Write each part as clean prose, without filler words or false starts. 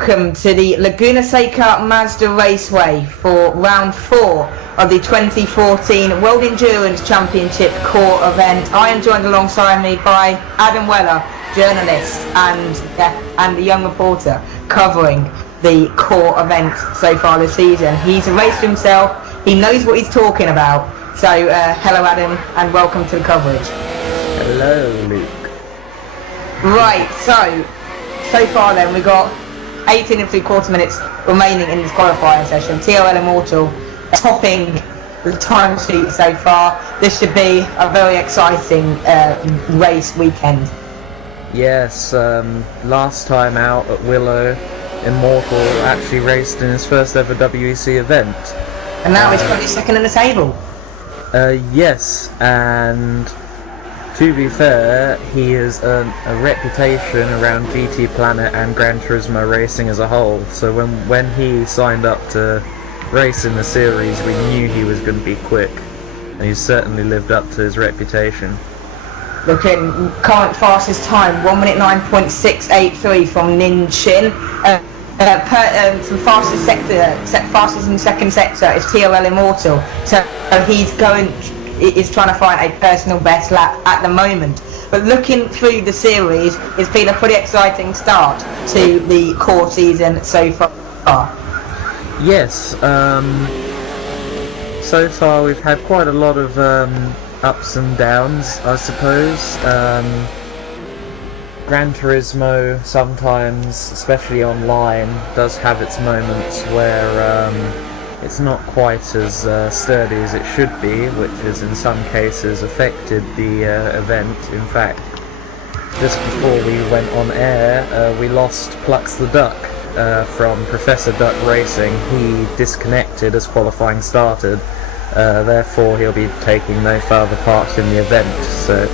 welcome to the Laguna Seca Mazda Raceway for round 4 of the 2014 World Endurance Championship Core event. I am joined alongside me by Adam Weller, journalist and a young reporter covering the Core event so far this season. He's raced himself, he knows what he's talking about. So hello Adam, and welcome to the coverage. Hello Luke. Right, so far then we've got 18 and 3/4 minutes remaining in this qualifying session. TRL Immortal topping the time sheet so far. This should be a very exciting race weekend. Yes, last time out at Willow, Immortal actually raced in his first ever WEC event. And now he's currently second in the table. Yes, and to be fair, he has earned a reputation around GT Planet and Gran Turismo racing as a whole. So when he signed up to race in the series, we knew he was going to be quick, and he's certainly lived up to his reputation. Looking current fastest time, 1 minute 9.683 from Nin Chin. Some fastest in the second sector is TRL Immortal. So he's trying to find a personal best lap at the moment. But looking through the series, it's been a pretty exciting start to the core season so far. Yes, so far we've had quite a lot of ups and downs, I suppose. Gran Turismo sometimes, especially online, does have its moments where it's not quite as sturdy as it should be, which has in some cases affected the event. In fact, just before we went on air, we lost Plux the Duck from Professor Duck Racing. He disconnected as qualifying started, therefore he'll be taking no further part in the event. So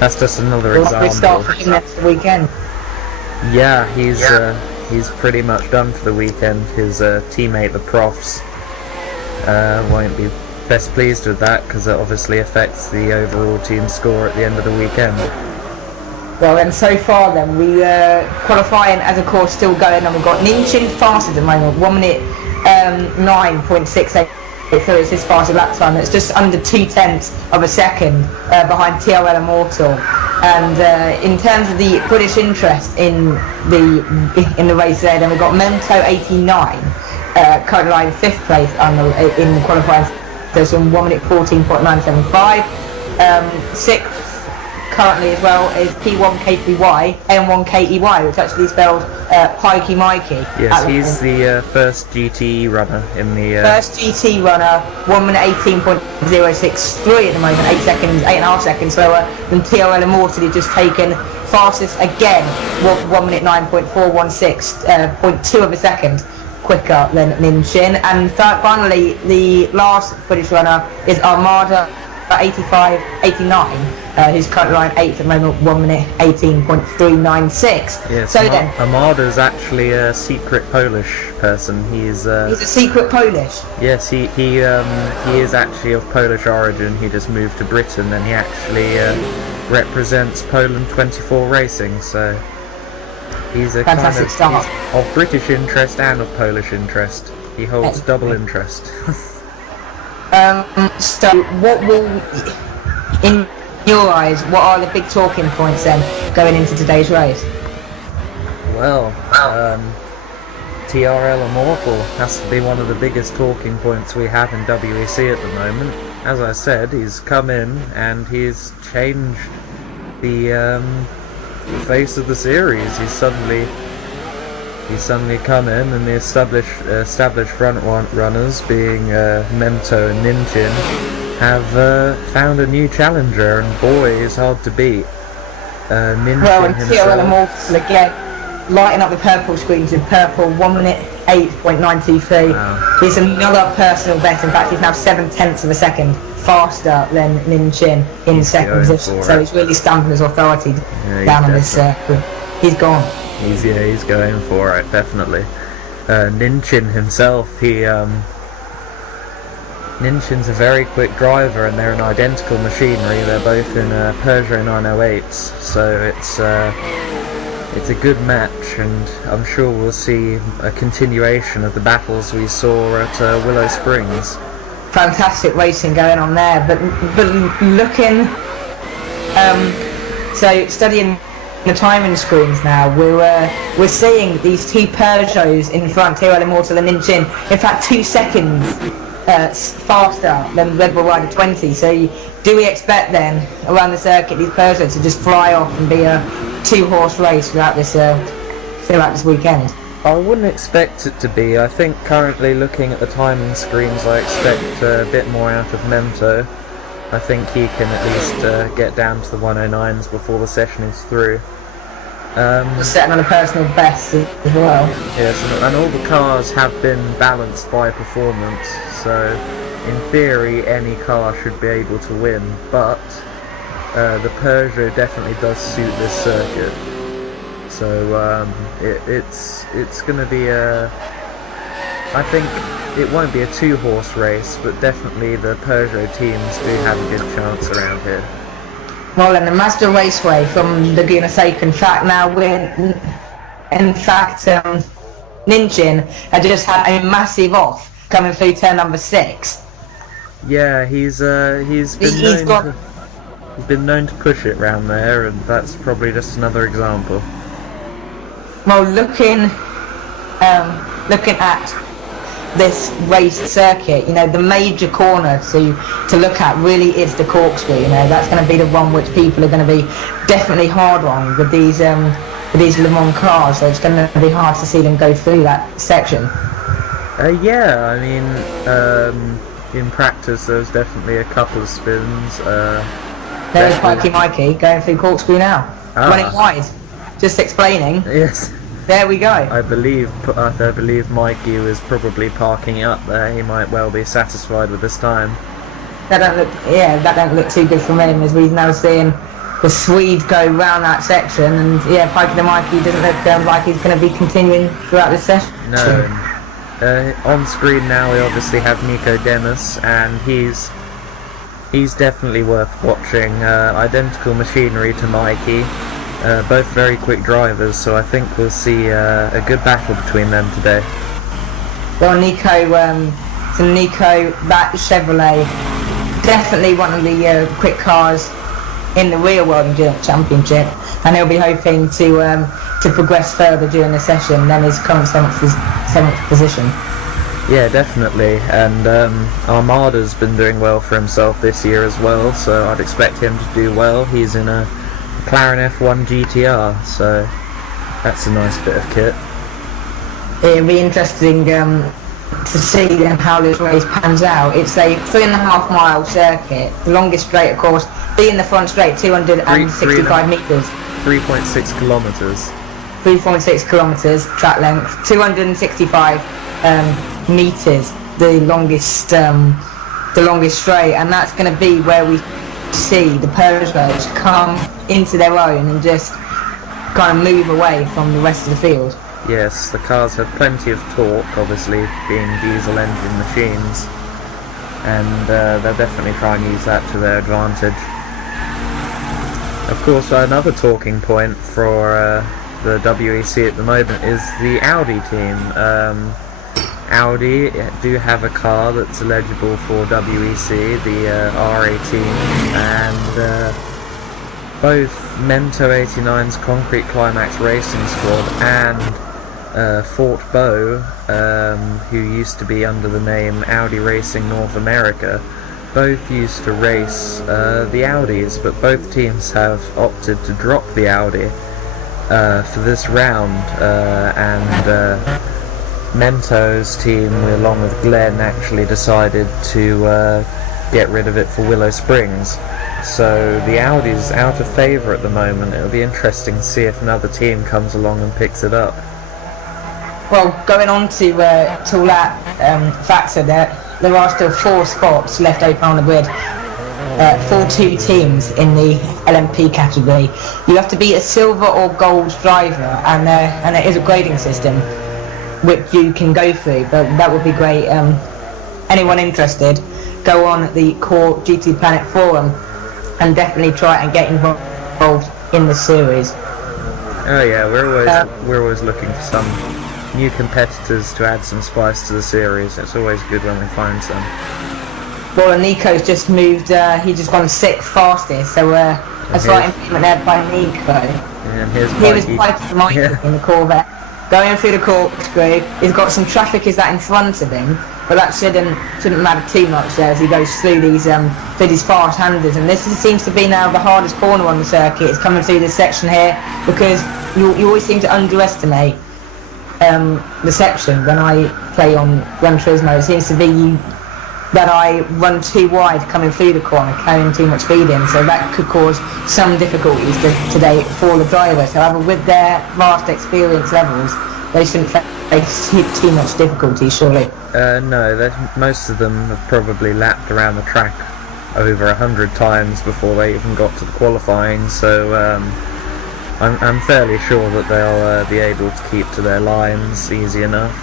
that's just another example. We start for him next weekend. Yeah, he's pretty much done for the weekend. His teammate, the Profs, won't be best pleased with that because it obviously affects the overall team score at the end of the weekend. Well, and so far then, we qualifying as a course still going, and we've got Ninchin fast at the moment, 1 minute 9.68. So it's his fastest lap time. It's just under 0.2 of a second behind TRL Immortal. And in terms of the British interest in the race there, then we've got Mento 89 currently lying 5th place in the qualifying session, 1 minute 14.975. 6th currently as well is P1KPY, N1KEY, which actually spelled Pikey Mikey. Yes, he's the first GT runner in the... First GT runner, 1 minute 18.063 at the moment, 8.5 seconds slower than TRL Immortal, who's just taken fastest again, 1 minute 9.416, 0.2 of a second quicker than Nin Chin. And finally, the last British runner is Armada 89, who's currently lying 8th at the moment, 1 minute 18.396. Yes, so then, Armada's actually a secret Polish person. He's a secret Polish. Yes, he is actually of Polish origin. He just moved to Britain, and he actually represents Poland 24 Racing. So he's a fantastic start. He's of British interest and of Polish interest. He holds double interest. So what will, in your eyes, what are the big talking points then going into today's race? Well, TRL Immortal has to be one of the biggest talking points we have in WEC at the moment. As I said, he's come in and he's changed the face of the series. He's suddenly come in, and the established front runners, being Mento and Ninchin, have found a new challenger, and boy, he's hard to beat. Ninchin well, and himself. TRL Immortal again, lighting up the purple screens with purple, 1 minute 8.923. Wow. He's another personal best. In fact, he's now 0.7 of a second faster than Ninchin in second position. So he's really stamping his authority down on this circuit. He's gone. He's going for it, definitely. Ninchin himself, Ninchin's a very quick driver, and they're an identical machinery. They're both in Peugeot 908s, so it's it's a good match, and I'm sure we'll see a continuation of the battles we saw at Willow Springs. Fantastic racing going on there, but looking, so studying the timing screens now, we're seeing these two Peugeots in front, TRL Immortal and Ninchin, in fact 2 seconds faster than Red Bull Rider 20. So do we expect then around the circuit these Peugeots to just fly off and be a 2-horse race throughout this weekend? I wouldn't expect it to be. I think currently looking at the timing screens, I expect a bit more out of Mento. I think he can at least get down to the 109s before the session is through. Setting on a personal best as well. Yes, and all the cars have been balanced by performance, so in theory any car should be able to win, but the Peugeot definitely does suit this circuit. So it's going to be I think it won't be a 2-horse race, but definitely the Peugeot teams do have a good chance around here. Well, and the Mazda Raceway from Laguna Seca, in fact, Ninchin had just had a massive off coming through turn number 6. Yeah, he's been known to push it round there, and that's probably just another example. Well, looking at this race circuit, the major corner to look at really is the corkscrew. That's going to be the one which people are going to be definitely hard on with these Le Mans cars. So it's going to be hard to see them go through that section. Yeah, I mean, in practice there's definitely a couple of spins. There's Mikey going through corkscrew now, running wide. Just explaining. Yes. There we go. I believe Mikey was probably parking up there. He might well be satisfied with this time. That don't look too good for him, as we've now seen the Swede go round that section, and Mikey doesn't look like he's going to be continuing throughout this session. No. On screen now we obviously have Nico Demis, and he's definitely worth watching. Identical machinery to Mikey. Both very quick drivers, so I think we'll see a good battle between them today. Well, Nico, that Chevrolet, definitely one of the quick cars in the real World Endurance Championship, and he'll be hoping to progress further during the session than his current 7th position. Yeah, definitely, and Armada's been doing well for himself this year as well, so I'd expect him to do well. He's in a McLaren F1 GTR, so that's a nice bit of kit. It'll be interesting to see how this race pans out. It's a 3.5 mile circuit, the longest straight, of course, being the front straight, 265 metres. 3.6 kilometres. 3.6 kilometres track length, 265 metres, the longest straight, and that's going to be where we see the Peugeots come into their own and just kind of move away from the rest of the field. Yes, the cars have plenty of torque, obviously being diesel engine machines, and they'll definitely try and use that to their advantage. Of course, another talking point for the WEC at the moment is the Audi team. Audi do have a car that's eligible for WEC, the R18, and both Mento 89's Concrete Climax Racing Squad and Fort Bow, who used to be under the name Audi Racing North America, both used to race the Audis, but both teams have opted to drop the Audi for this round, and Mento's team, along with Glenn, actually decided to get rid of it for Willow Springs. So the Audi's out of favour at the moment. It'll be interesting to see if another team comes along and picks it up. Well, going on to that factor, there are still 4 spots left open on the grid for 2 teams in the LMP category. You have to be a silver or gold driver, and there is a grading system which you can go through, but that would be great. Anyone interested, go on the Core GT Planet forum and definitely try and get involved in the series. Oh yeah, we're always looking for some new competitors to add some spice to the series. It's always good when we find some. Well, Nico's just moved. He just gone 6th fastest, so a slight improvement there by Nico. And here's He was biting Mikey in the Corvette, going through the corkscrew. He's got some traffic is that in front of him, but that shouldn't matter too much there as he goes through these fast-handers. And this seems to be now the hardest corner on the circuit. It's coming through this section here because you always seem to underestimate the section when I play on Gran Turismo. It seems to be that I run too wide coming through the corner, carrying too much speed in, so that could cause some difficulties today for the drivers. However, with their vast experience levels, they shouldn't face too much difficulty, surely. No, most of them have probably lapped around the track over 100 times before they even got to the qualifying, so I'm fairly sure that they'll be able to keep to their lines easy enough.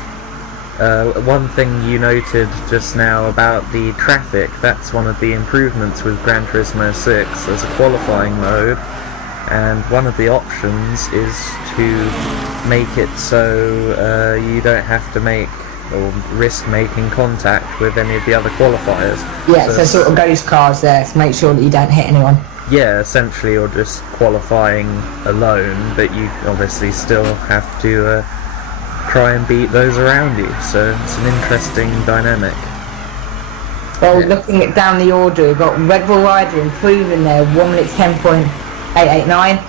One thing you noted just now about the traffic, that's one of the improvements with Gran Turismo 6 as a qualifying mode, and one of the options is to make it so you don't have to make or risk making contact with any of the other qualifiers. Yeah, so sort of ghost cars there to make sure that you don't hit anyone. Yeah, essentially you're just qualifying alone, but you obviously still have to try and beat those around you, so it's an interesting dynamic. Well, looking at down the order, we've got Red Bull Rider improving there, 1 minute 10.889.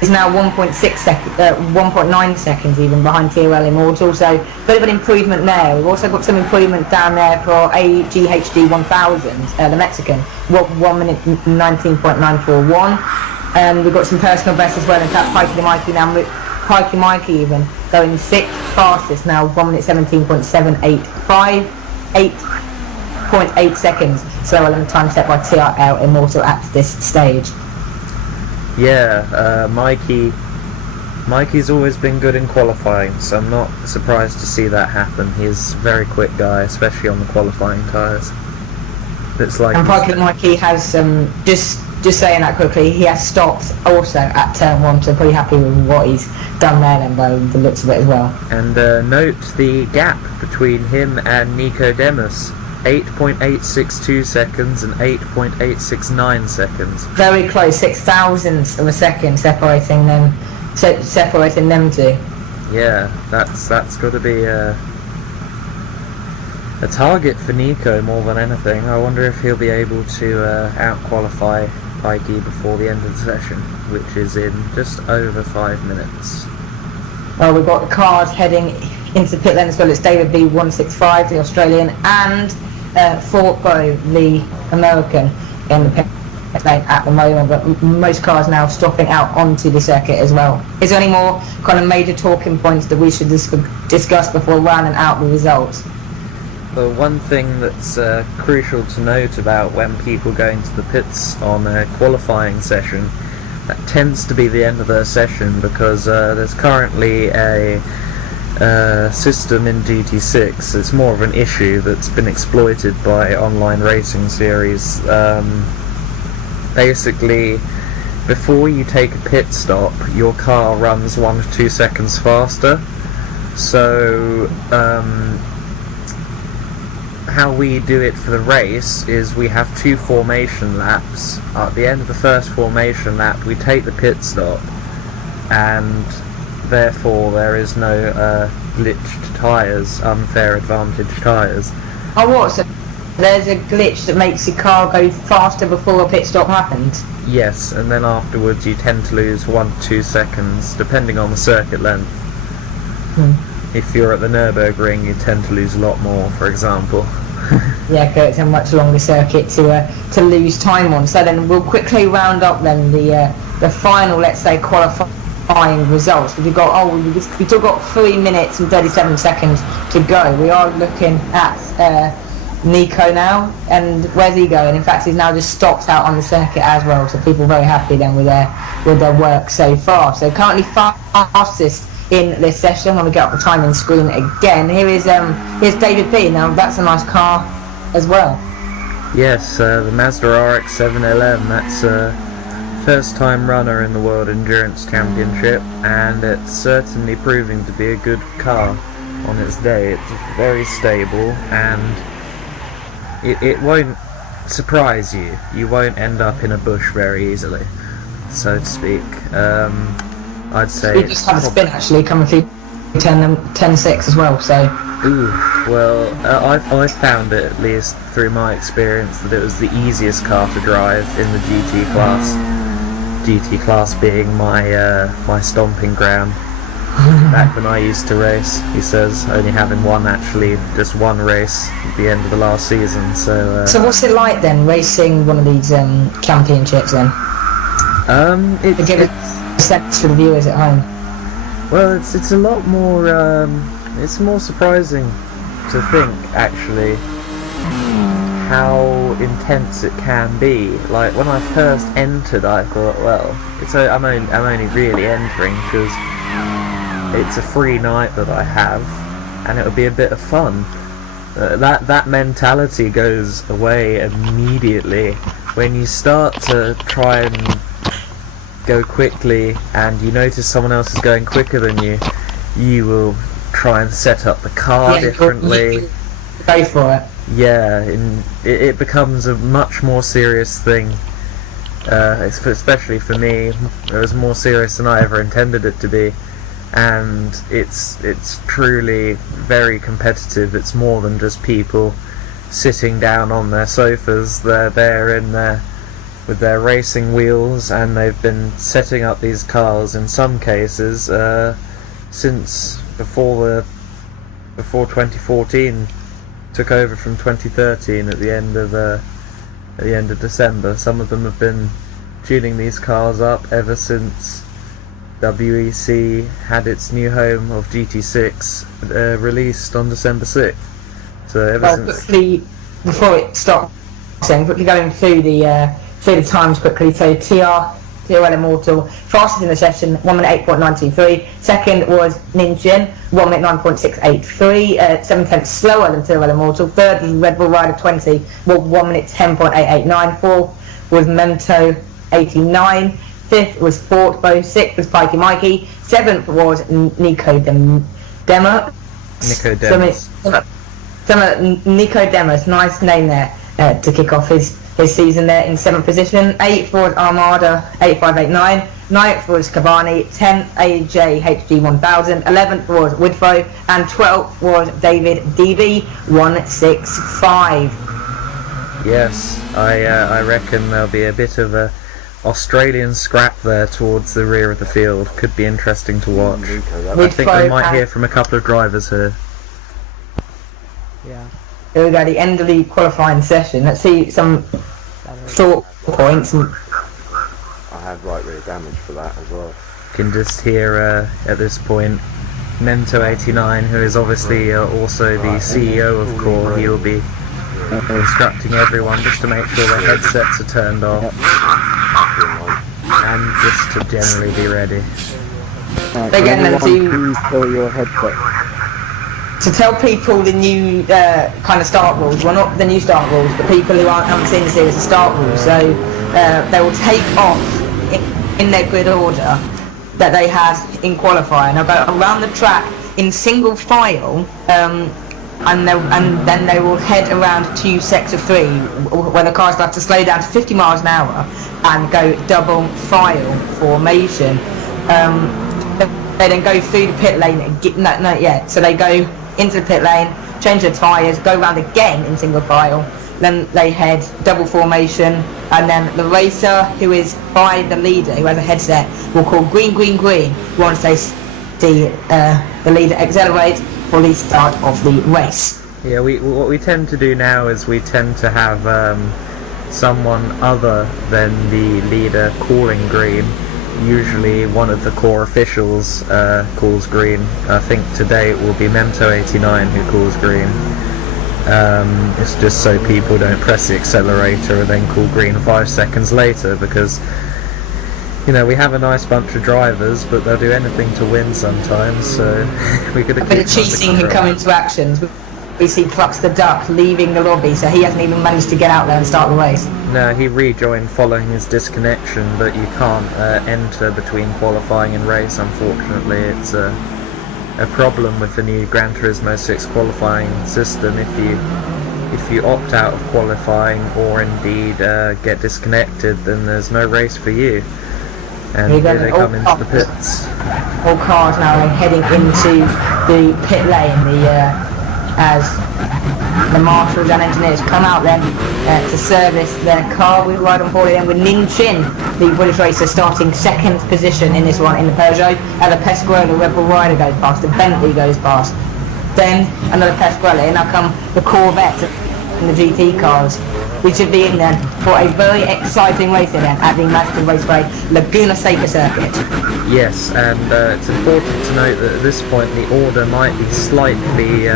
He's now 1.9 seconds even behind TOL Immortal, so a bit of an improvement there. We've also got some improvement down there for AGHD 1000, the Mexican, 1 minute 19.941. And we've got some personal bests as well. In fact, Pikey Mikey even going 6th fastest now, 1 minute 17.785, 8.8 seconds slower than the time set by TRL Immortal at this stage. Yeah, Mikey's always been good in qualifying, so I'm not surprised to see that happen. He's a very quick guy, especially on the qualifying tyres. It's like, and Pikey Mikey has just saying that quickly, he has stopped also at turn 1, so pretty happy with what he's done there then by the looks of it as well. And note the gap between him and Nico Demus, 8.862 seconds and 8.869 seconds. Very close, 6,000ths of a second separating them two. Yeah, that's got to be a target for Nico more than anything. I wonder if he'll be able to out-qualify Pikey before the end of the session, which is in just over 5 minutes. Well, we've got the cars heading into pit lane as well. It's David B165, the Australian, and Fortbo, the American, in the pit lane at the moment, but most cars now stopping out onto the circuit as well. Is there any more kind of major talking points that we should discuss before rounding out the results? The one thing that's crucial to note about when people go into the pits on a qualifying session, that tends to be the end of their session, because there's currently a system in GT6. It's more of an issue that's been exploited by online racing series. Basically, before you take a pit stop, your car runs 1 to 2 seconds faster. So how we do it for the race is we have 2 formation laps. At the end of the first formation lap, we take the pit stop, and therefore there is no glitched tyres, unfair advantage tyres. Oh, what? So there's a glitch that makes your car go faster before a pit stop happens? Yes, and then afterwards you tend to lose 1 to 2 seconds, depending on the circuit length. If you're at the Nürburgring, you tend to lose a lot more, for example. Yeah, because it's a much longer circuit to lose time on. So then we'll quickly round up then the final, let's say, qualifying results. We've still got 3 minutes and 37 seconds to go. We are looking at Nico now, and where's he going? In fact, he's now just stopped out on the circuit as well. So people are very happy then with their work so far. So currently fastest in this session. When we get up the timing screen again, here's David P. Now that's a nice car as well. Yes, the Mazda RX-7 LM. That's first time runner in the World Endurance Championship, and it's certainly proving to be a good car on its day. It's very stable, and it won't surprise you. You won't end up in a bush very easily, so to speak. I'd say We just had a spin actually coming through 10.6 as well, so... Ooh, well, I found it, at least through my experience, that it was the easiest car to drive in the GT class. GT class being my stomping ground. Back when I used to race, he says, only having just one race at the end of the last season, so... So what's it like then, racing one of these championships then? To give a sense for the viewers at home. Well, it's a lot more, it's more surprising to think, actually, how intense it can be. Like, when I first entered, I thought, well, I'm only really entering because it's a free night that I have, and it'll be a bit of fun. That mentality goes away immediately when you start to try and go quickly, and you notice someone else is going quicker than you. You will try and set up the car differently. Go for it. Yeah, it becomes a much more serious thing. Especially for me, it was more serious than I ever intended it to be. And it's truly very competitive. It's more than just people sitting down on their sofas. They're there in there with their racing wheels, and they've been setting up these cars in some cases since before 2014 took over from 2013 at the end of December. Some of them have been tuning these cars up ever since WEC had its new home of GT6 released on December 6th. So ever since... Quickly, before it starts, quickly going through the times quickly. So TRL Immortal, fastest in the session, 1 minute 8.923. Second was Ninjin, 1 minute 9.683, 7 tenths slower than TRL Immortal. Third was Red Bull Rider 20, 1 minute 10.889. Fourth was Mento 89. Fifth was Fortbo. Sixth was Pikey Mikey. Seventh was Nicodemus. Nicodemus, nice name there to kick off his season there in 7th position. 8th was Armada 8589. 9th was Cavani. 10th AJ HG 1000. 11th was Woodfo, and 12th was David DB 165. Yes, I reckon there'll be a bit of a Australian scrap there towards the rear of the field. Could be interesting to watch. I think we might hear from a couple of drivers here. Yeah. Here we go, the end of the qualifying session. Let's see some thought points. I had right rear damage for that as well. You can just hear at this point Mento89, who is obviously also the CEO of Core. He'll be instructing everyone just to make sure their headsets are turned off and just to generally be ready. They're getting them Please fill your headset. to tell people the new kind of start rules. Well, not the new start rules, but people who haven't seen the series, the start rules. So they will take off in their grid order that they had in qualifying. They'll go around the track in single file, and then they will head around to sector 3, where the cars have to slow down to 50 miles an hour and go double file formation. They then go through the pit lane and so they go into the pit lane, change their tyres, go around again in single file, then they head double formation, and then the racer who is by the leader, who has a headset, will call green, green, green once they see the leader accelerate for the start of the race. Yeah, what we tend to do now is we tend to have someone other than the leader calling green. Usually one of the core officials calls green. I think today it will be Mento89 who calls green. It's just so people don't press the accelerator and then call green 5 seconds later, because we have a nice bunch of drivers, but they'll do anything to win sometimes, so we got to keep A bit of cheating can come into action. WEC plucks the duck, leaving the lobby, so he hasn't even managed to get out there and start the race. No, he rejoined following his disconnection, but you can't enter between qualifying and race, unfortunately. It's a problem with the new Gran Turismo 6 qualifying system. If you opt out of qualifying or indeed get disconnected, then there's no race for you. And here they come into the pits. All cars now are heading into the pit lane, as the marshals and engineers come out then to service their car. We ride on board then with Ning Chin, the British racer, starting second position in this one in the Peugeot. And the Pesquerella Red Bull rider goes past, the Bentley goes past. Then another Pesquerella, and now come the Corvette and the GT cars. We should be in then for a very exciting race event at the Mazda Raceway Laguna Seca circuit. Yes, and it's important to note that at this point the order might be slightly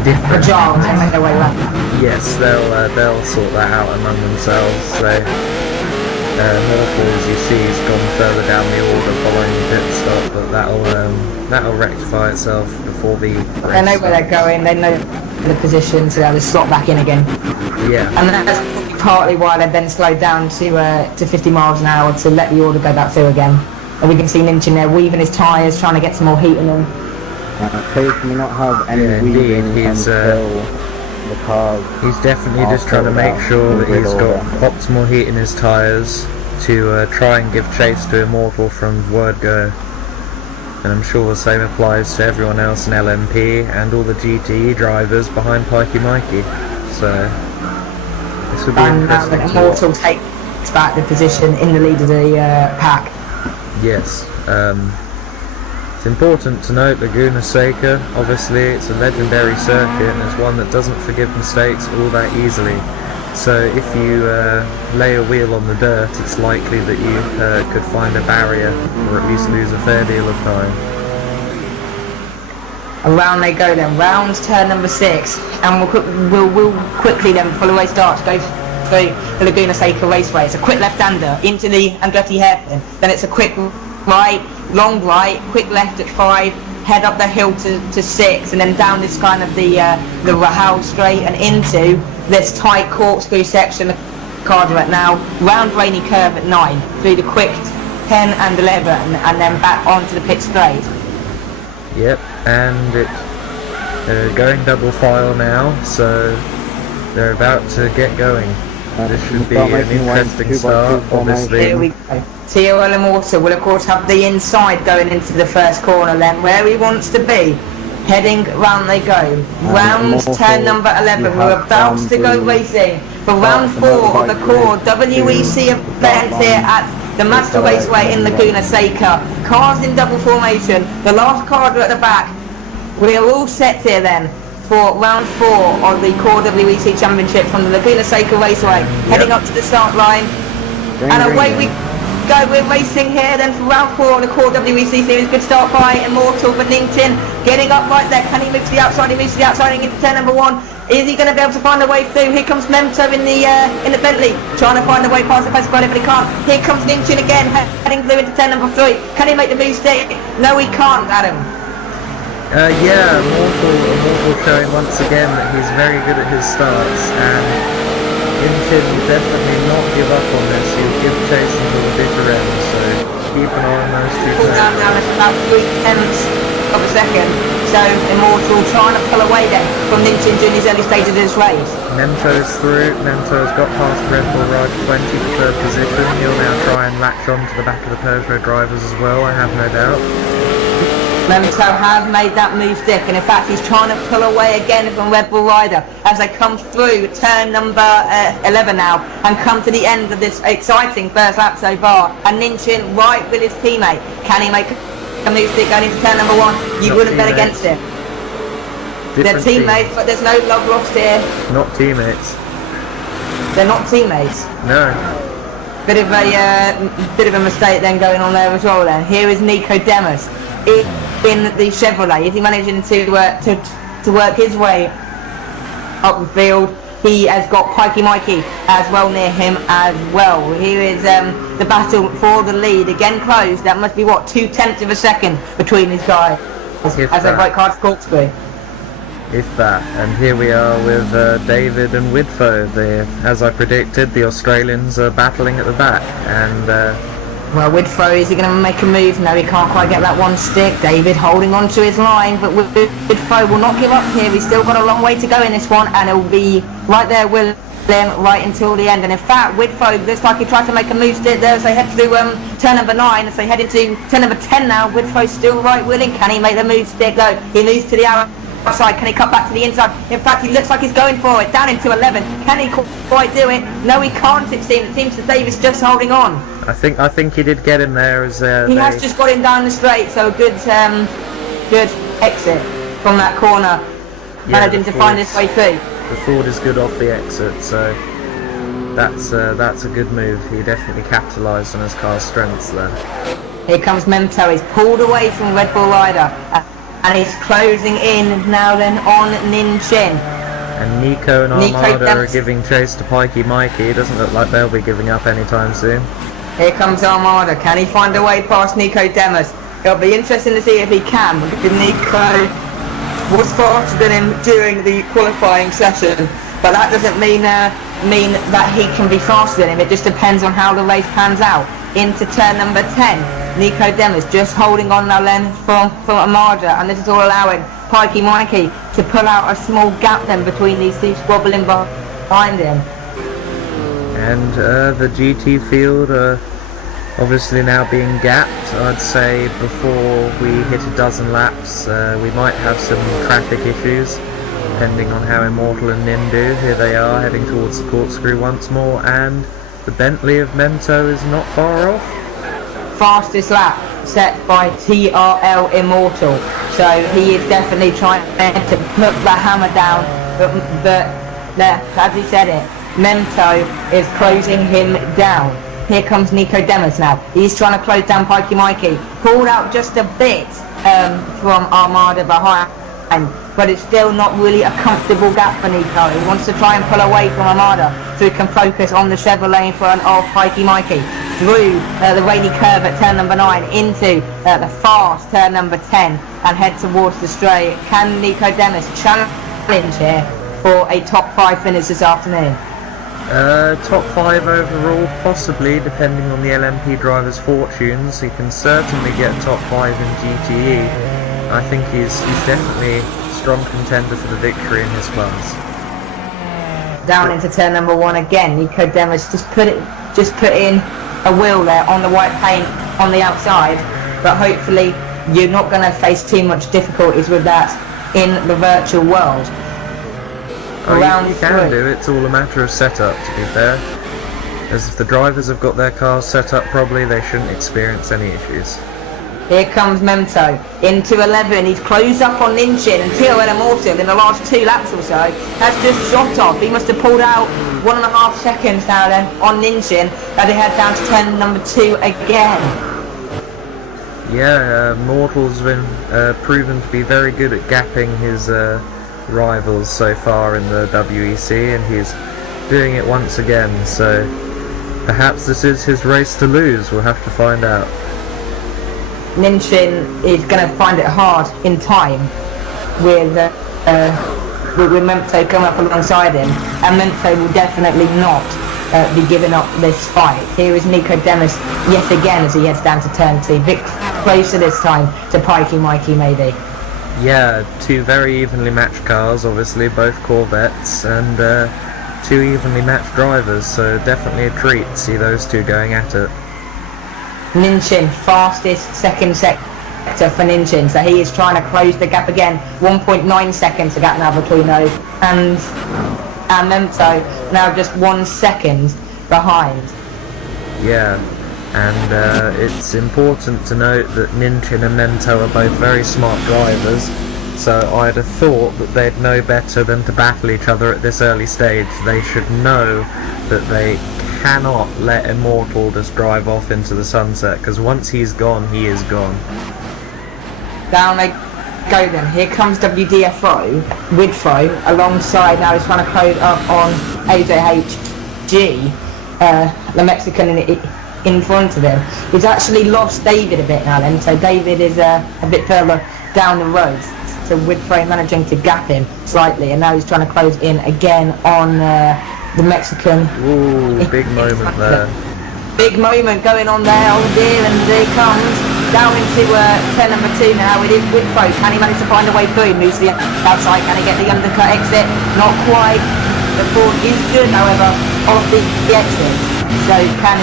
different. The Giles will make their way around. Yes, they'll sort that out among themselves. So Morphle, as you see, has gone further down the order following the pit stop, but that'll rectify itself before the race. They know where they're going. They know the position, so they'll slot back in again. Yeah. And that's partly why they've then slowed down to 50 miles an hour to let the order go back through again. And we can see Lynch in there weaving his tyres, trying to get some more heat in them. Cage may not have any weaving until the car. He's definitely just trying to make sure that he's got optimal heat in his tyres to try and give chase to Immortal from word go. And I'm sure the same applies to everyone else in LMP and all the GTE drivers behind Pikey Mikey. So this will be interesting. And Immortal takes back the position in the lead of the pack. Yes. It's important to note Laguna Seca, obviously it's a legendary circuit and it's one that doesn't forgive mistakes all that easily. So if you lay a wheel on the dirt, it's likely that you could find a barrier or at least lose a fair deal of time. Around they go then, round turn number 6, and we'll quickly then, before the race starts, go through the Laguna Seca Raceway. It's a quick left-hander into the Andretti hairpin, then it's a quick right, long right, quick left at 5, head up the hill to 6, and then down this kind of the Rahal Straight and into this tight corkscrew section of Carteret now, round Rainy Curve at 9, through the quick 10 and 11, and then back onto the pit straight. Yep, and it's going double file now, so they're about to get going. This should be an interesting start, obviously. Here we go. TOL Immortal will of course have the inside going into the first corner then, where he wants to be. Heading round they go. Round turn number 11, we're about to go racing for round 4 of the core WEC event here at the Mazda Raceway in Laguna Seca. Cars in double formation, the last car at the back. We are all set here then for round 4 of the core WEC Championship from the Laguna Seca Raceway. Heading up to the start line, and away we go. We're racing here then for round 4 of the core WEC series. Good start by Immortal, but Nington getting up right there. Can he move to the outside? He moves to the outside and into turn number 1. Is he going to be able to find a way through? Here comes Memto in the Bentley, trying to find a way past the Pasquale, but he can't. Here comes Nington again, heading through into turn number 3. Can he make the move stick? No, he can't, Adam. Yeah, Immortal showing once again that he's very good at his starts, and Nington will definitely not give up on this. He'll give chase until the bitter end, so keep an eye on those two turns. Now it's about 3/10 of a second, so Immortal trying to pull away then from Nington during his early stages of this race. Memto's through. Memto's got past Red Bull Ride 20 for 3rd position. He'll now try and latch on to the back of the Peugeot drivers as well, I have no doubt. Memto has made that move stick, and in fact he's trying to pull away again from Red Bull Rider as they come through turn number 11 now and come to the end of this exciting first lap so far. And Ninchin right with his teammate. Can he make a move stick going into turn number 1? You wouldn't bet against him. They're teammates, but there's no love lost here. Not teammates. They're not teammates. No. Bit of a mistake then going on there as well. Then here is Nico Demas in the Chevrolet. Is he managing to work his way up the field? He has got Pikey Mikey as well near him as well. Here is the battle for the lead, again closed. That must be what, 0.2 of a second between these guys as they break hard corkscrew. if that. And here we are with David and Widfoe. As I predicted, the Australians are battling at the back, and well, Widfoe, is he going to make a move? No, he can't quite get that one stick. David holding on to his line, but Widfoe will not give up here. He's still got a long way to go in this one, and he'll be right there with them right until the end. And in fact, Widfoe looks like he tried to make a move there as they head through turn number 9, as they head into turn number 10 now. Widfoe's still right with him. Can he make the move stick? No, he moves to the outside. Can he cut back to the inside? In fact, he looks like he's going for it. Down into 11. Can he quite do it? No, he can't, it seems. It seems that David's just holding on. I think he did get him there as he has just got him down the straight, so a good exit from that corner. Managing to find his way through. The Ford is good off the exit, so that's a good move. He definitely capitalised on his car's strengths there. Here comes Mento. He's pulled away from Red Bull Rider, and he's closing in now then on Nin Chin. And Nico and Armada are giving chase to Pikey Mikey. It doesn't look like they'll be giving up anytime soon. Here comes Armada. Can he find a way past Nico Demas? It'll be interesting to see if he can, because Nico was faster than him during the qualifying session, but that doesn't mean that he can be faster than him. It just depends on how the race pans out. Into turn number 10, Nico Demas just holding on now then from Armada, and this is all allowing Pikey Mikey to pull out a small gap then between these two squabbling behind him. And the GT field obviously now being gapped. I'd say before we hit a dozen laps we might have some traffic issues, depending on how Immortal and Nin do. Here they are heading towards the corkscrew once more, and the Bentley of Mento is not far off. Fastest lap set by TRL Immortal, so he is definitely trying to put the hammer down, but as he said it, Mento is closing him down. Here comes Nico Demas now. He's trying to close down Pikey Mikey. Pulled out just a bit from Armada behind, but it's still not really a comfortable gap for Nico. He wants to try and pull away from Armada so he can focus on the Chevrolet in front of Pikey Mikey. Through the rainy curve at turn number 9 into the fast turn number 10 and head towards the straight. Can Nico Demas challenge here for a top 5 finish this afternoon? Top 5 overall, possibly, depending on the LMP driver's fortunes. He can certainly get top 5 in GTE. I think he's definitely a strong contender for the victory in his class. Down into turn number 1 again. Nico Demas just put in a wheel there on the white paint on the outside, but hopefully you're not going to face too much difficulties with that in the virtual world. You can do. It's all a matter of setup, to be fair. As if the drivers have got their cars set up properly, they shouldn't experience any issues. Here comes Mento into 11. He's closed up on Ninchin, and TRL Immortal in the last 2 laps or so has just shot off. He must have pulled out 1.5 seconds now then on Ninchin as he heads down to turn number 2 again. Yeah, Mortal's been proven to be very good at gapping his rivals so far in the WEC, and he's doing it once again, so perhaps this is his race to lose. We'll have to find out. Ninchin is going to find it hard in time with Mento coming up alongside him, and Mento will definitely not be giving up this fight. Here is Nico Demas yet again as he heads down to turn 2, a bit closer this time to Pikey Mikey maybe. Yeah, 2 very evenly matched cars, obviously, both Corvettes, and 2 evenly matched drivers, so definitely a treat to see those 2 going at it. Ninchin, fastest second sector for Ninchin, so he is trying to close the gap again. 1.9 seconds the gap now between those, and Mento now just 1 second behind. Yeah, and it's important to note that Ninchin and Mento are both very smart drivers, so I'd have thought that they'd know better than to battle each other at this early stage. They should know that they cannot let Immortal just drive off into the sunset, because once he's gone, he is gone. Down they go then. Here comes Widfoe alongside. Now he's trying to close up on AJHG, the Mexican in front of him. He's actually lost David a bit now then, so David is a bit further down the road. So so Whitfray managing to gap him slightly, and now he's trying to close in again on the Mexican. Ooh, big moment there. Big moment going on there, oh dear, and there he comes down into turn number 2 now. It is Whitfray. Can he manage to find a way through? Moves to the outside. Can he get the undercut exit? Not quite. The board is good, however, off the exit. So can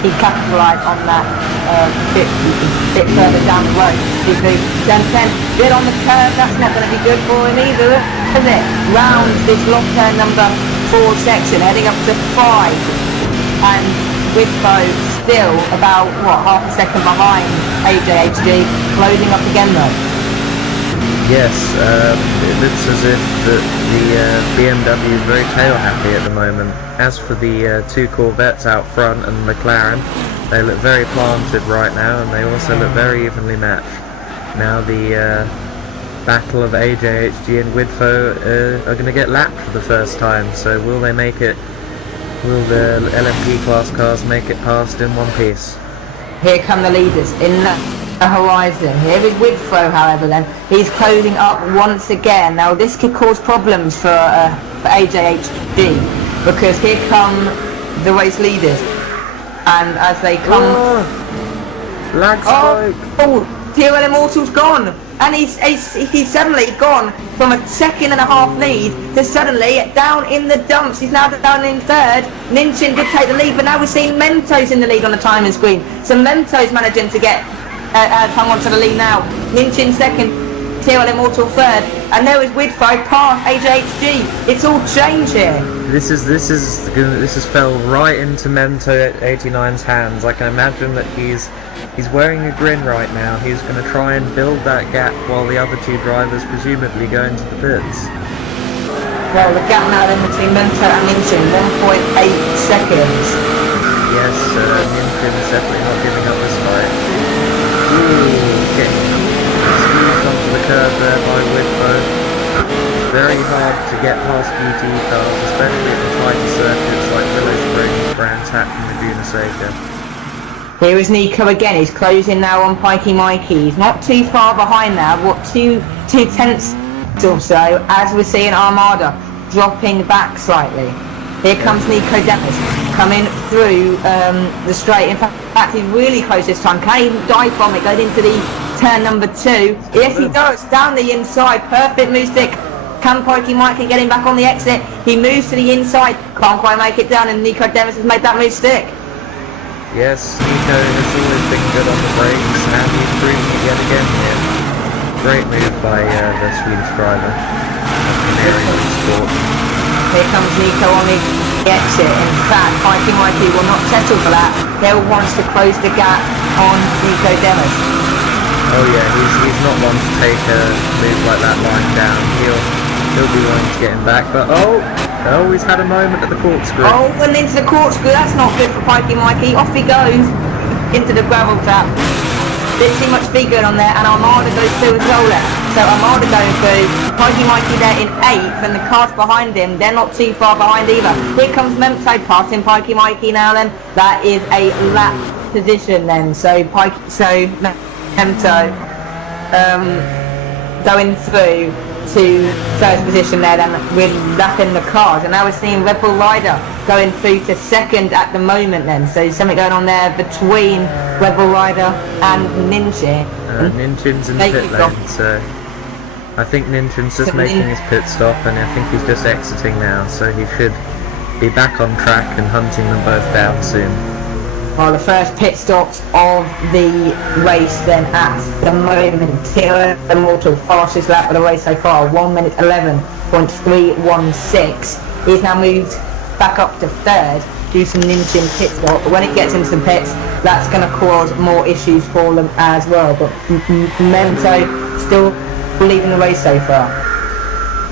he capitalise on that bit further down the road? He moves turn 10, good on the curve. That's not going to be good for him either, is it? Rounds this long turn number 4 section, heading up to 5, and Whitfray still about half a second behind AJHG, closing up again though. Yes, it looks as if the BMW is very tail happy at the moment. As for the 2 Corvettes out front and McLaren, they look very planted right now, and they also look very evenly matched. Now the battle of AJHG and Whitfray are going to get lapped for the first time, so will they make it? Will the LMP class cars make it past in one piece? Here come the leaders in the horizon. Here is Whitfray, however, then he's closing up once again. Now this could cause problems for AJHD, because here come the race leaders, and as they come, lag spike. TOL Immortal's gone, and he's suddenly gone from a 2.5-second lead to suddenly down in the dumps. He's now down in 3rd. Ninchin did take the lead, but now we're seeing Mentos in the lead on the timing screen. So Mentos managing to get hung on to the lead now. Ninchin 2nd, TOL Immortal 3rd, and there is Whitfray past AJHG. It's all changed here. This has fell right into Mento 89's hands. I can imagine that he's wearing a grin right now. He's going to try and build that gap while the other 2 drivers presumably go into the pits. Well, the gap now then between Mento and Ninchin, 1.8 seconds. Yes, Ninchin's definitely not giving up this fight. Ooh, getting squeezed onto the curve there by Whitfray. Very hard to get past GT cars, especially at the tighter circuits like Willow Springs, Gran, and Laguna Seca. Here is Nico again. He's closing now on Pikey Mikey. He's not too far behind now. Two tenths or so, as we're seeing Armada dropping back slightly. Here comes Nico Dennis coming through the straight. In fact, he's really close this time. Can he dive from it? Going into the turn number 2. Yes, he does. Down the inside. Perfect move stick. Can Pikey Mikey get him back on the exit? He moves to the inside. Can't quite make it down, and Nico Dennis has made that move stick. Yes, Nico has always been good on the brakes, and he's proving it yet again here. Great move by the Swedish driver. Sport. Here comes Nico on the exit. In fact, Pikey Mikey will not settle for that. He'll want to close the gap on Nico Dennis. Oh yeah, he's not one to take a move like that lying down. He'll be wanting to get him back, but he's had a moment at the corkscrew. Oh, and into the corkscrew. That's not good for Pikey Mikey. Off he goes into the gravel trap. Bit too much speed going on there, and Armada goes through as well there. So Armada going through. Pikey Mikey there in 8th, and the cars behind him, they're not too far behind either. Here comes Memto passing Pikey Mikey now then. That is a lap position then. So Memto going through to 1st position there then, with lapping the cars, and now we're seeing Red Bull Rider going through to 2nd at the moment then. So something going on there between Red Bull Rider and Ninchin. Ninchin's in the pit lane, so I think Ninchin's just making his pit stop, and I think he's just exiting now, so he should be back on track and hunting them both down soon. Well, the first pit stops of the race then at the moment. TOL Immortal, fastest lap of the race so far, 1 minute 11.316. He's now moved back up to 3rd due to Ninchin pit stop. But when it gets into some pits, that's going to cause more issues for them as well. But Memto still leading the race so far.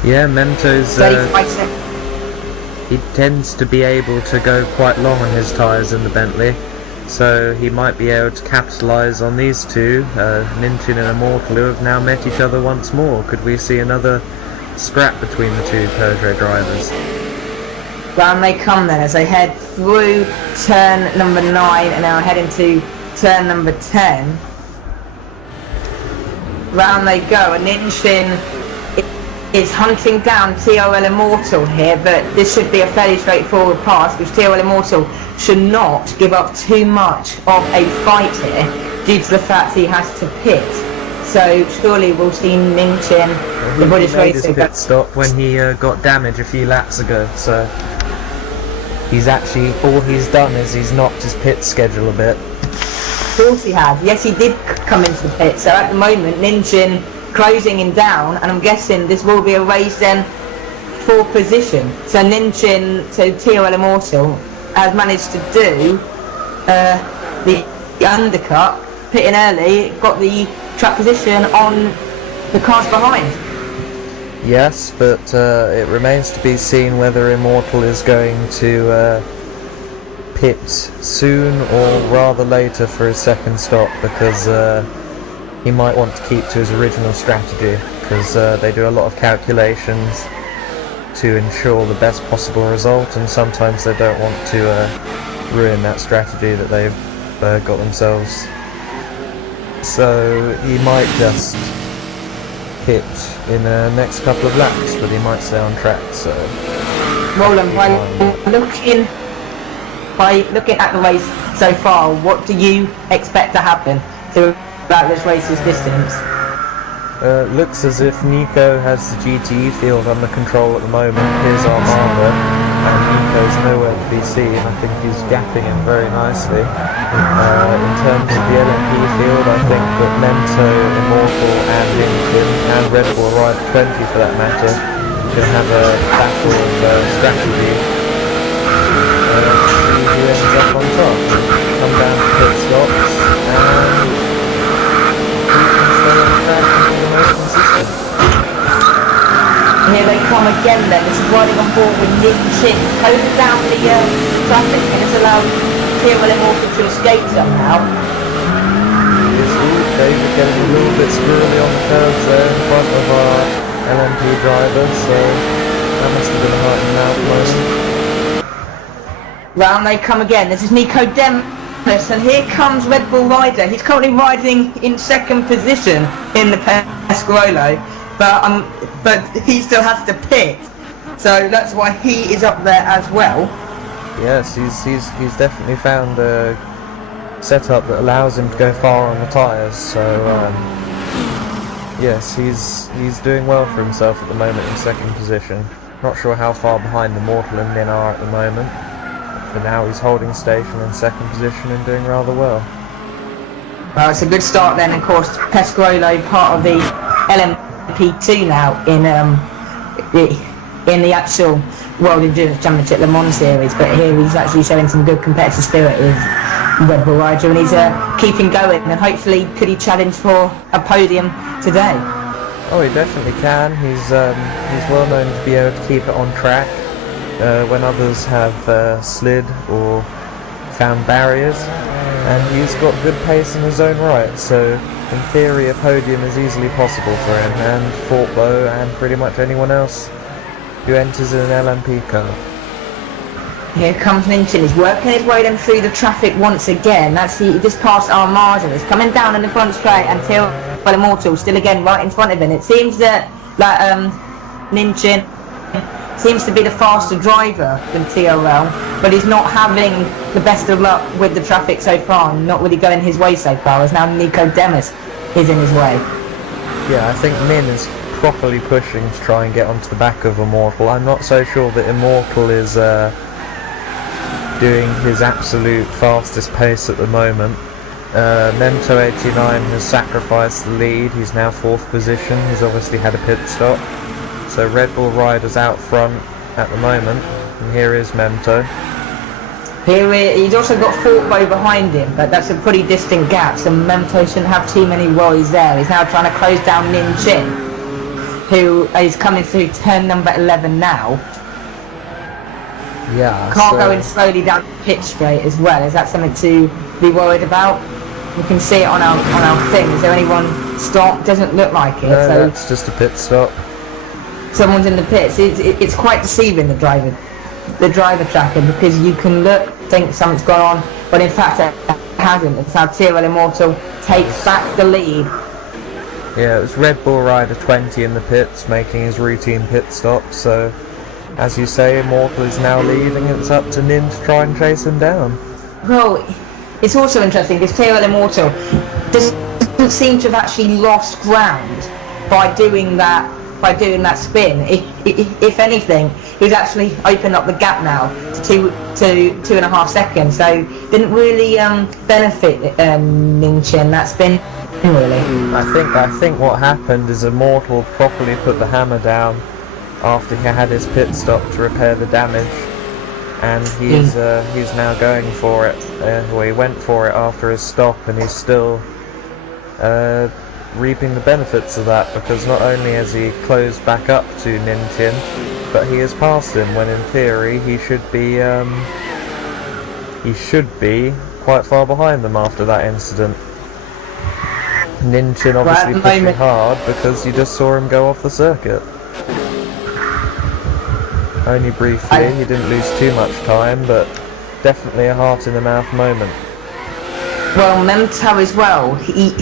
Yeah, Mento's... he tends to be able to go quite long on his tyres in the Bentley, so he might be able to capitalise on these two, Ninchin and Immortal, who have now met each other once more. Could we see another scrap between the two Peugeot drivers? Round they come then as they head through turn number 9 and now heading to turn number 10. round they go, and Ninchin is hunting down TRL Immortal here, but this should be a fairly straightforward pass, because TRL Immortal should not give up too much of a fight here, due to the fact he has to pit. So surely we'll see Ninchin, the British made his racer, pit stop when he got damage a few laps ago, so he's actually, all he's done is he's knocked his pit schedule a bit. Of course he has. Yes, he did come into the pit, so at the moment Ninchin closing him down, and I'm guessing this will be a race then for position. So Ninchin, so TRL Immortal, has managed to do the undercut, pitting early, got the track position on the cars behind. Yes, but it remains to be seen whether Immortal is going to pit soon or rather later for his second stop, because he might want to keep to his original strategy, because they do a lot of calculations to ensure the best possible result, and sometimes they don't want to ruin that strategy that they've got themselves. So he might just pit in the next couple of laps, but he might stay on track. So Roland, by looking at the race so far, what do you expect to happen throughout this race's distance? Looks as if Nico has the GTE field under control at the moment. Here's Armada, and Nico's nowhere to be seen. I think he's gapping him very nicely. In terms of the LMP field, I think that Mento, Immortal and Ninchin, and Red Bull Ride 20 for that matter, can have a battle of strategy. See who ends up on top. Come down to pit stops, and Here they come again then. This is riding on board with Ninchin, closing down the traffic, and it's allowed TRL Immortal to escape somehow. David getting a little bit squirrely on the curves there in front of our LMP driver, so that must have been hurting now the most. Round they come again. This is Nico Demis, and here comes Red Bull Rider. He's currently riding in second position in the Pescarolo, but he still has to pit, so that's why he is up there as well. Yes, he's definitely found a setup that allows him to go far on the tyres. So yes, he's doing well for himself at the moment in second position. Not sure how far behind Immortal and Nin are at the moment. But now he's holding station in second position and doing rather well. Well, it's a good start then. Of course, Pescarolo, part of the LMP2 now in the actual World Endurance Championship Le Mans Series. But here he's actually showing some good competitive spirit with Red Bull Rider, and he's keeping going. And hopefully, could he challenge for a podium today? Oh, he definitely can. He's well known to be able to keep it on track. When others have slid or found barriers, and he's got good pace in his own right, so in theory a podium is easily possible for him and Fortbo and pretty much anyone else who enters in an LMP car. Here comes Ninchin. He's working his way then through the traffic once again. He just passed Armada. He's coming down in the front straight until Immortal still again right in front of him. It seems that Ninchin seems to be the faster driver than TRL, but he's not having the best of luck with the traffic so far, not really going his way so far, as now Nico Demis is in his way. Yeah, I think Nin is properly pushing to try and get onto the back of Immortal. I'm not so sure that Immortal is doing his absolute fastest pace at the moment. Mento 89 has sacrificed the lead. He's now fourth position. He's obviously had a pit stop. So Red Bull Rider's out front at the moment, and here is Mento. He's also got Fortbo behind him, but that's a pretty distant gap, so Mento shouldn't have too many worries there. He's now trying to close down Ninchin, who is coming through turn number 11 now. Yeah. Car going slowly down the pitch straight as well. Is that something to be worried about? We can see it on our thing. Is there anyone stopped? Doesn't look like it. No, so it's just a pit stop. Someone's in the pits. It's quite deceiving, the driver tracker, because you can think something's gone on, but in fact it hasn't. It's how TRL Immortal takes back the lead Yeah, it was Red Bull Rider 20 in the pits, making his routine pit stop, so as you say, Immortal is now leaving, and it's up to Nin to try and chase him down. Well, it's also interesting because TRL Immortal doesn't seem to have actually lost ground by doing that spin. If anything, he's actually opened up the gap now to 2.5 seconds, so didn't really benefit Ninchin that spin. Really, I think what happened is Immortal properly put the hammer down after he had his pit stop to repair the damage, and he's now going for it. Well, he went for it after his stop, and he's still reaping the benefits of that, because not only has he closed back up to Ninchin, but he has passed him when in theory he should be quite far behind them after that incident. Ninchin obviously pushing hard because you just saw him go off the circuit. Only briefly, he didn't lose too much time, but definitely a heart in the mouth moment. Well, Memto as well, he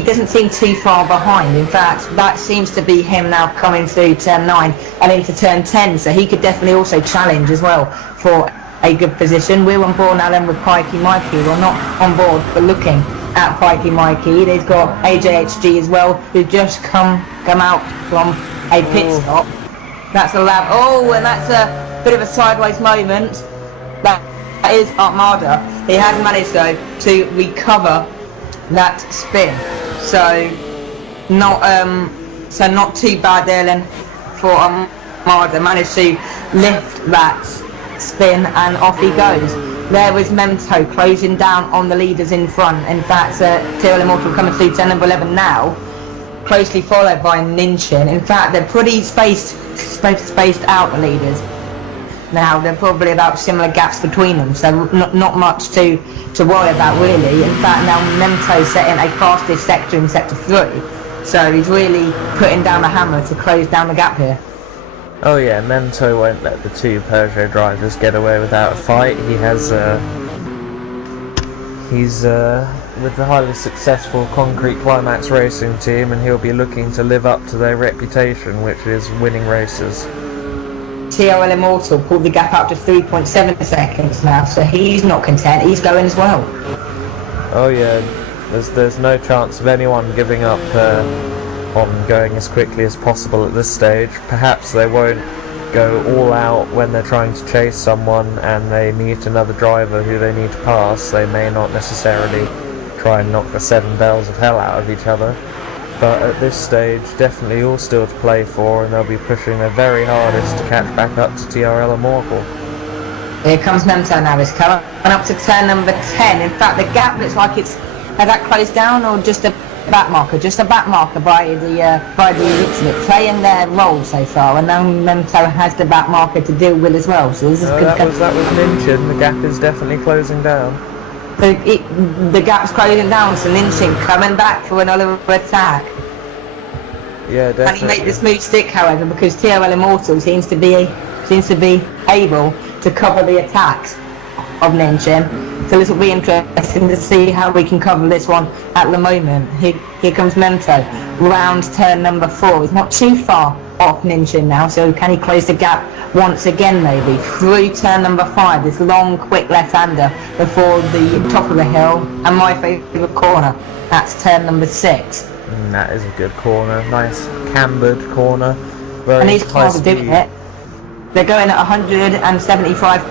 doesn't seem too far behind. In fact, that seems to be him now coming through turn 9 and into turn 10, so he could definitely also challenge as well for a good position. We're on board now then with Pikey Mikey. We're not on board, but looking at Pikey Mikey. They've got AJHG as well, who just come out from a pit stop. That's a lap. Oh, and that's a bit of a sideways moment. That is Armada. He has managed though to recover that spin. So not too bad there then for Armada. Managed to lift that spin and off he goes. There was Memto closing down on the leaders in front. In fact, TRL Immortal coming through turn number 11 now, closely followed by Ninchin. In fact, they're pretty spaced out, the leaders. Now they're probably about similar gaps between them, so not much to worry about really. In fact, now Memto setting a fastest sector in sector 3, so he's really putting down the hammer to close down the gap here. Oh yeah, Memto won't let the two Peugeot drivers get away without a fight. He has he's with the highly successful Concrete Climax Racing team, and he'll be looking to live up to their reputation, which is winning races. TRL Immortal pulled the gap up to 3.7 seconds now, so he's not content, he's going as well. Oh yeah, there's no chance of anyone giving up on going as quickly as possible at this stage. Perhaps they won't go all out when they're trying to chase someone and they meet another driver who they need to pass. They may not necessarily try and knock the 7 bells of hell out of each other, but at this stage definitely all still to play for, and they'll be pushing their very hardest to catch back up to TRL Immortal. Here comes Memto now, he's coming up to turn number 10. In fact, the gap looks like has that closed down, or just a back marker? Just a back marker by the looks of it, playing their role so far, and now Memto has the back marker to deal with as well. So this is good. That was Ninchin. The gap is definitely closing down. So the gap's closing down, so Ninchin coming back for another attack. Yeah, definitely. And he made the smooth stick, however, because TRL Immortal seems to be able to cover the attacks of Ninchin. So this will be interesting to see how we can cover this one at the moment. Here comes Memto, round turn number 4. He's not too far off Ninchin now, so can he close the gap once again maybe? Through turn number 5, this long quick left-hander before the top of the hill, and my favourite corner, that's turn number 6. That is a good corner, nice cambered corner. Very and these cars are speed. doing it. They're going at 175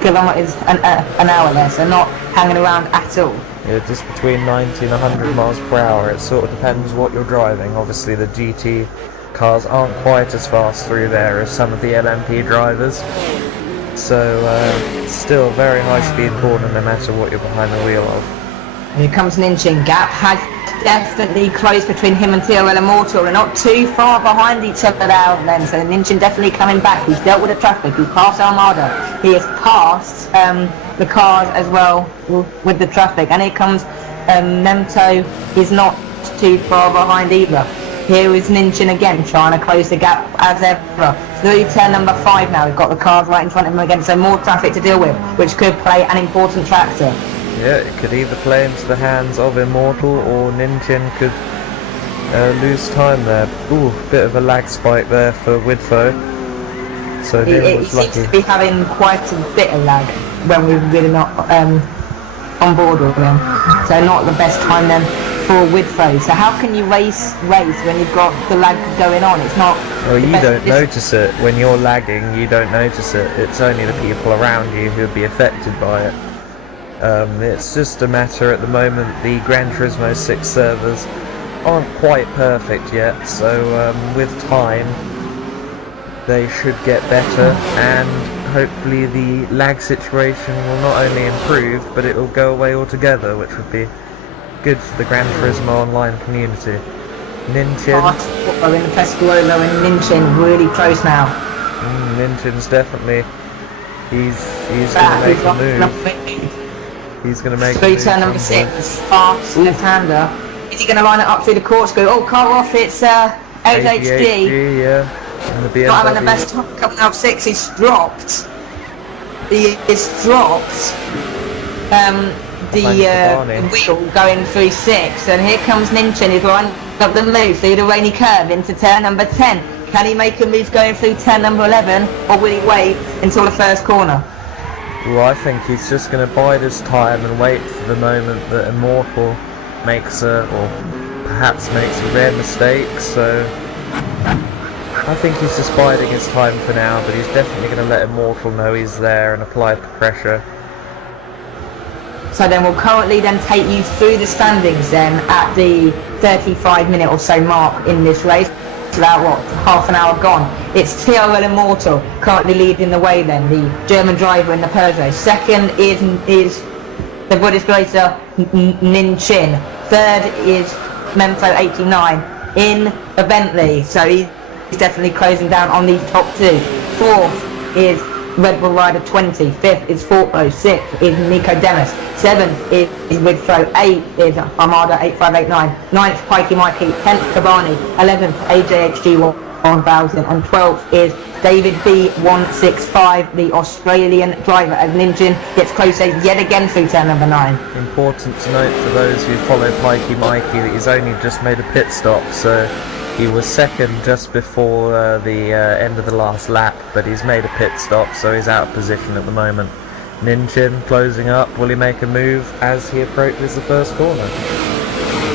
kilometres an hour there, so not hanging around at all. Yeah, just between 90 and 100 miles per hour. It sort of depends what you're driving. Obviously the GT cars aren't quite as fast through there as some of the LMP drivers, so still very high speed corner no matter what you're behind the wheel of. Here comes Ninchin. Gap has definitely closed between him and TRL Immortal. They're not too far behind each other now then, so Ninchin definitely coming back. He's dealt with the traffic, he's passed Armada, he has passed the cars as well with the traffic, and here comes Memto. He's not too far behind either. Here is Ninchin again, trying to close the gap as ever. Through turn number 5 now, we've got the cars right in front of him again, so more traffic to deal with, which could play an important factor. Yeah, it could either play into the hands of Immortal, or Ninchin could lose time there. Ooh, bit of a lag spike there for Widfo. So He Neil was seems lucky. to be having quite a bit of lag when we're really not on board with him. So not the best time then for Widfo. So how can you race when you've got the lag going on? It's not. Well, you don't notice it. When you're lagging, you don't notice it. It's only the people around you who'll be affected by it. It's just a matter at the moment, the Gran Turismo 6 servers aren't quite perfect yet, so with time they should get better, and hopefully the lag situation will not only improve, but it will go away altogether, which would be good for the Gran Turismo online community. Ninchin. In the Pescarolo and Ninchin really close now. Ninchin's definitely, he's going to make a move. He's going to make through turn number 6, fast left-hander. Is he going to line it up through the corkscrew? Oh, car off, it's ADHD. Yeah. And the BMW. Not having the best time coming out 6, he's dropped. The wheel going through 6, and here comes Ninchin. He's lining up the move through the rainy curve into turn number 10. Can he make a move going through turn number 11, or will he wait until the first corner? Well, I think he's just going to bide his time and wait for the moment that Immortal makes perhaps makes a rare mistake, so I think he's just biding his time for now, but he's definitely going to let Immortal know he's there and apply the pressure. So then we'll currently then take you through the standings then at the 35-minute or so mark in this race. About half an hour gone. It's TRL Immortal currently leading the way then, the German driver in the Peugeot. Second is the British racer Ninchin. Third is Memfo 89 in the Bentley, so he's definitely closing down on these top two. Fourth is Red Bull Rider 20. Fifth is Fortbo. Sixth is Nico Demis. Seventh is Widfo. 8 is Armada 8589. 9th Pikey Mikey. 10th Kabani. 11th AJHG 1000. And 12th is David B165, the Australian driver, as Ninchin gets close yet again through turn number 9. Important to note for those who follow Pikey Mikey that he's only just made a pit stop, so he was second just before the end of the last lap, but he's made a pit stop, so he's out of position at the moment. Ninchin closing up. Will he make a move as he approaches the first corner?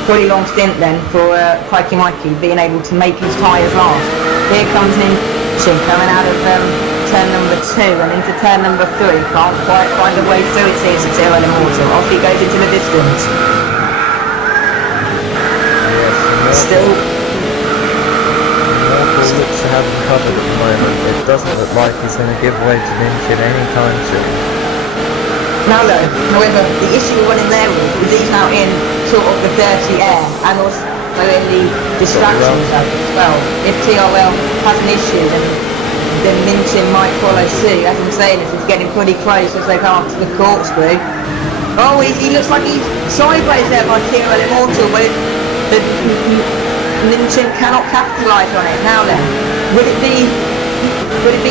Pretty long stint then for Pikey Mikey being able to make his tyres last. Here comes Ninchin coming out of turn number 2 and into turn number 3. Can't quite find a way through, it seems, to TRL Immortal. Off he goes into the distance. Still looks to have him covered at the moment. It doesn't look like he's going to give way to Ninchin anytime soon. Now though, however, the issue we're running there is he's now in sort of the dirty air and also in the distraction zone as well. If TRL has an issue, then Ninchin might follow suit. As I'm saying, he's getting pretty close as they come up to the corkscrew. Oh, he looks like he's sideways there by TRL Immortal, but Ninchin cannot capitalise on it. Now then, would it be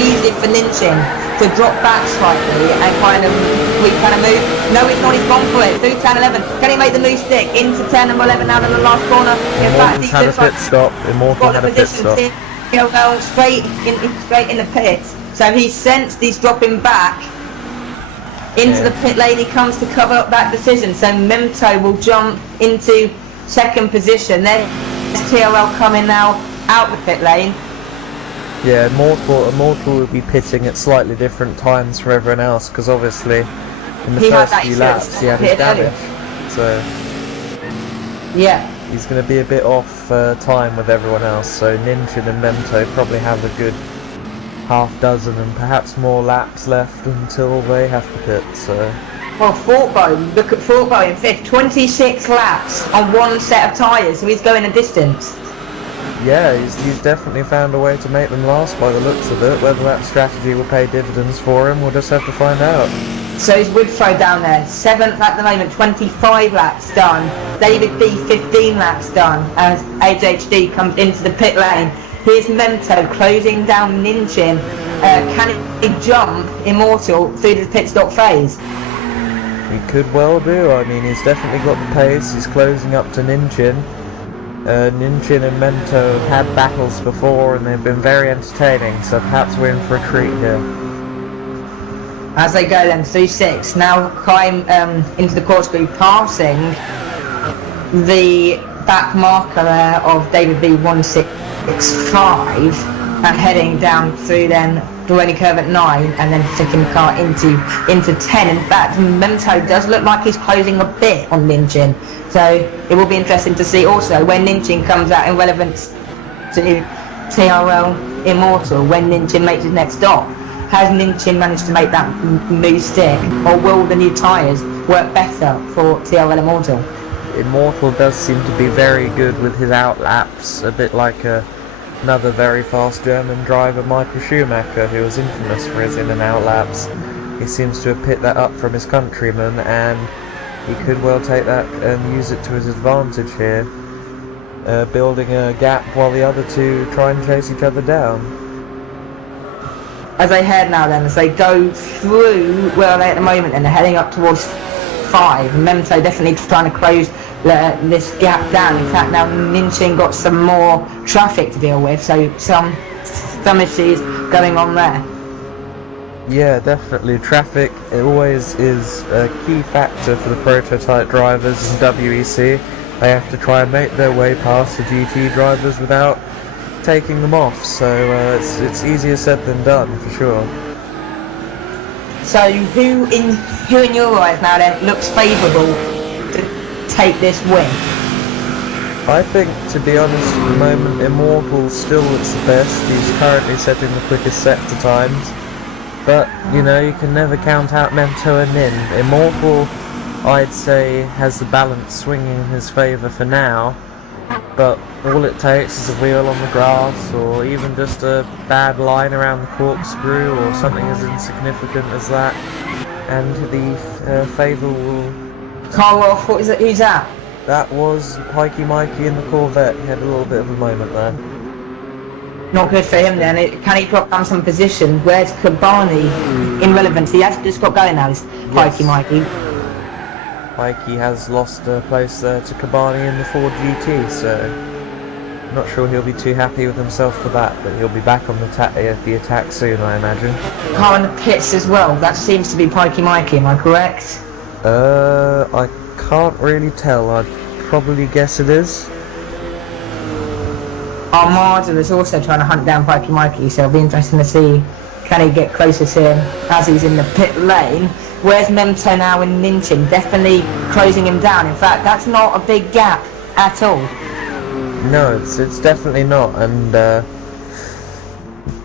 easy for Ninchin to drop back slightly and kind of move? No, it's not. He's gone for it. Through turn 11. Can he make the move stick into turn number 11 now in the last corner? In fact, he's had a pit stop. Immortal had a pit stop. Straight in the pit. So he sensed he's dropping back into the pit lane. He comes to cover up that decision. So Memto will jump into second position. Then TRL coming now out the pit lane. Yeah, Immortal will be pitting at slightly different times for everyone else, because obviously in the first few laps he had his damage, so yeah, he's going to be a bit off time with everyone else. So Ninchin and Memto probably have a good half dozen and perhaps more laps left until they have to pit. So well, Fortbo, look at Fortbo in 5th, 26 laps on one set of tyres, so he's going a distance. Yeah, he's definitely found a way to make them last by the looks of it. Whether that strategy will pay dividends for him, we'll just have to find out. So he's Widfo down there, 7th at the moment, 25 laps done. David B, 15 laps done as HHD comes into the pit lane. Here's Memto closing down Ninchin. Can he jump Immortal through the pit stop phase? He could well do. I mean, he's definitely got the pace. He's closing up to Ninchin. Ninchin and Mento have had battles before and they've been very entertaining, so perhaps we're in for a treat here. As they go then through 6, now climb into the corkscrew, passing the back marker there of David B 165 and heading down through then the running curve at 9 and then flicking the car into 10. In fact, Mento does look like he's closing a bit on Ninchin, so it will be interesting to see also when Ninchin comes out in relevance to TRL Immortal, when Ninchin makes his next stop. Has Ninchin managed to make that move stick, or will the new tyres work better for TRL Immortal? Immortal does seem to be very good with his outlaps, a bit like another very fast German driver, Michael Schumacher, who was infamous for his in and out laps. He seems to have picked that up from his countrymen, and he could well take that and use it to his advantage here, building a gap while the other two try and chase each other down. As they head now then, as they go through where are they at the moment, and they're heading up towards 5. Mento definitely trying to close this gap down. In fact, now Ninchin got some more traffic to deal with, so some issues going on there. Yeah, definitely. Traffic, it always is a key factor for the prototype drivers in WEC. They have to try and make their way past the GT drivers without taking them off, so it's easier said than done for sure. So who in your eyes now then looks favourable to take this win? I think, to be honest, at the moment Immortal still looks the best. He's currently setting the quickest sector times, but you know, you can never count out Mento and Nin. Immortal, I'd say, has the balance swinging in his favour for now, but all it takes is a wheel on the grass, or even just a bad line around the corkscrew, or something as insignificant as that, and the favour will... Carl off, what is it, who's that? That was Pikey Mikey in the Corvette. He had a little bit of a moment there. Not good for him then. Can he drop down some position? Where's Kabani in relevance? He has just got going now, this Pikey Mikey. Mikey has lost a place there to Kabani in the Ford GT, so not sure he'll be too happy with himself for that, but he'll be back on the attack soon, I imagine. Car in the pits as well. That seems to be Pikey Mikey, am I correct? I can't really tell. I'd probably guess it is. Armada is also trying to hunt down Pikey Mikey, so it'll be interesting to see can he get closer to him as he's in the pit lane. Where's Mento now and Ninchin? Definitely closing him down. In fact, that's not a big gap at all. No, it's definitely not, and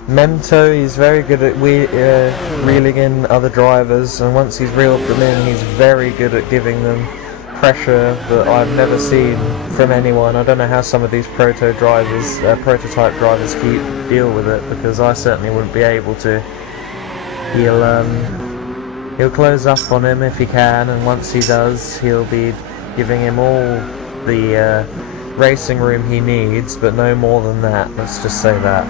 Mento, he's very good at reeling in other drivers, and once he's reeled them in, he's very good at giving them pressure that I've never seen from anyone. I don't know how some of these prototype drivers deal with it, because I certainly wouldn't be able to. He'll close up on him if he can, and once he does, he'll be giving him all the racing room he needs, but no more than that. Let's just say that.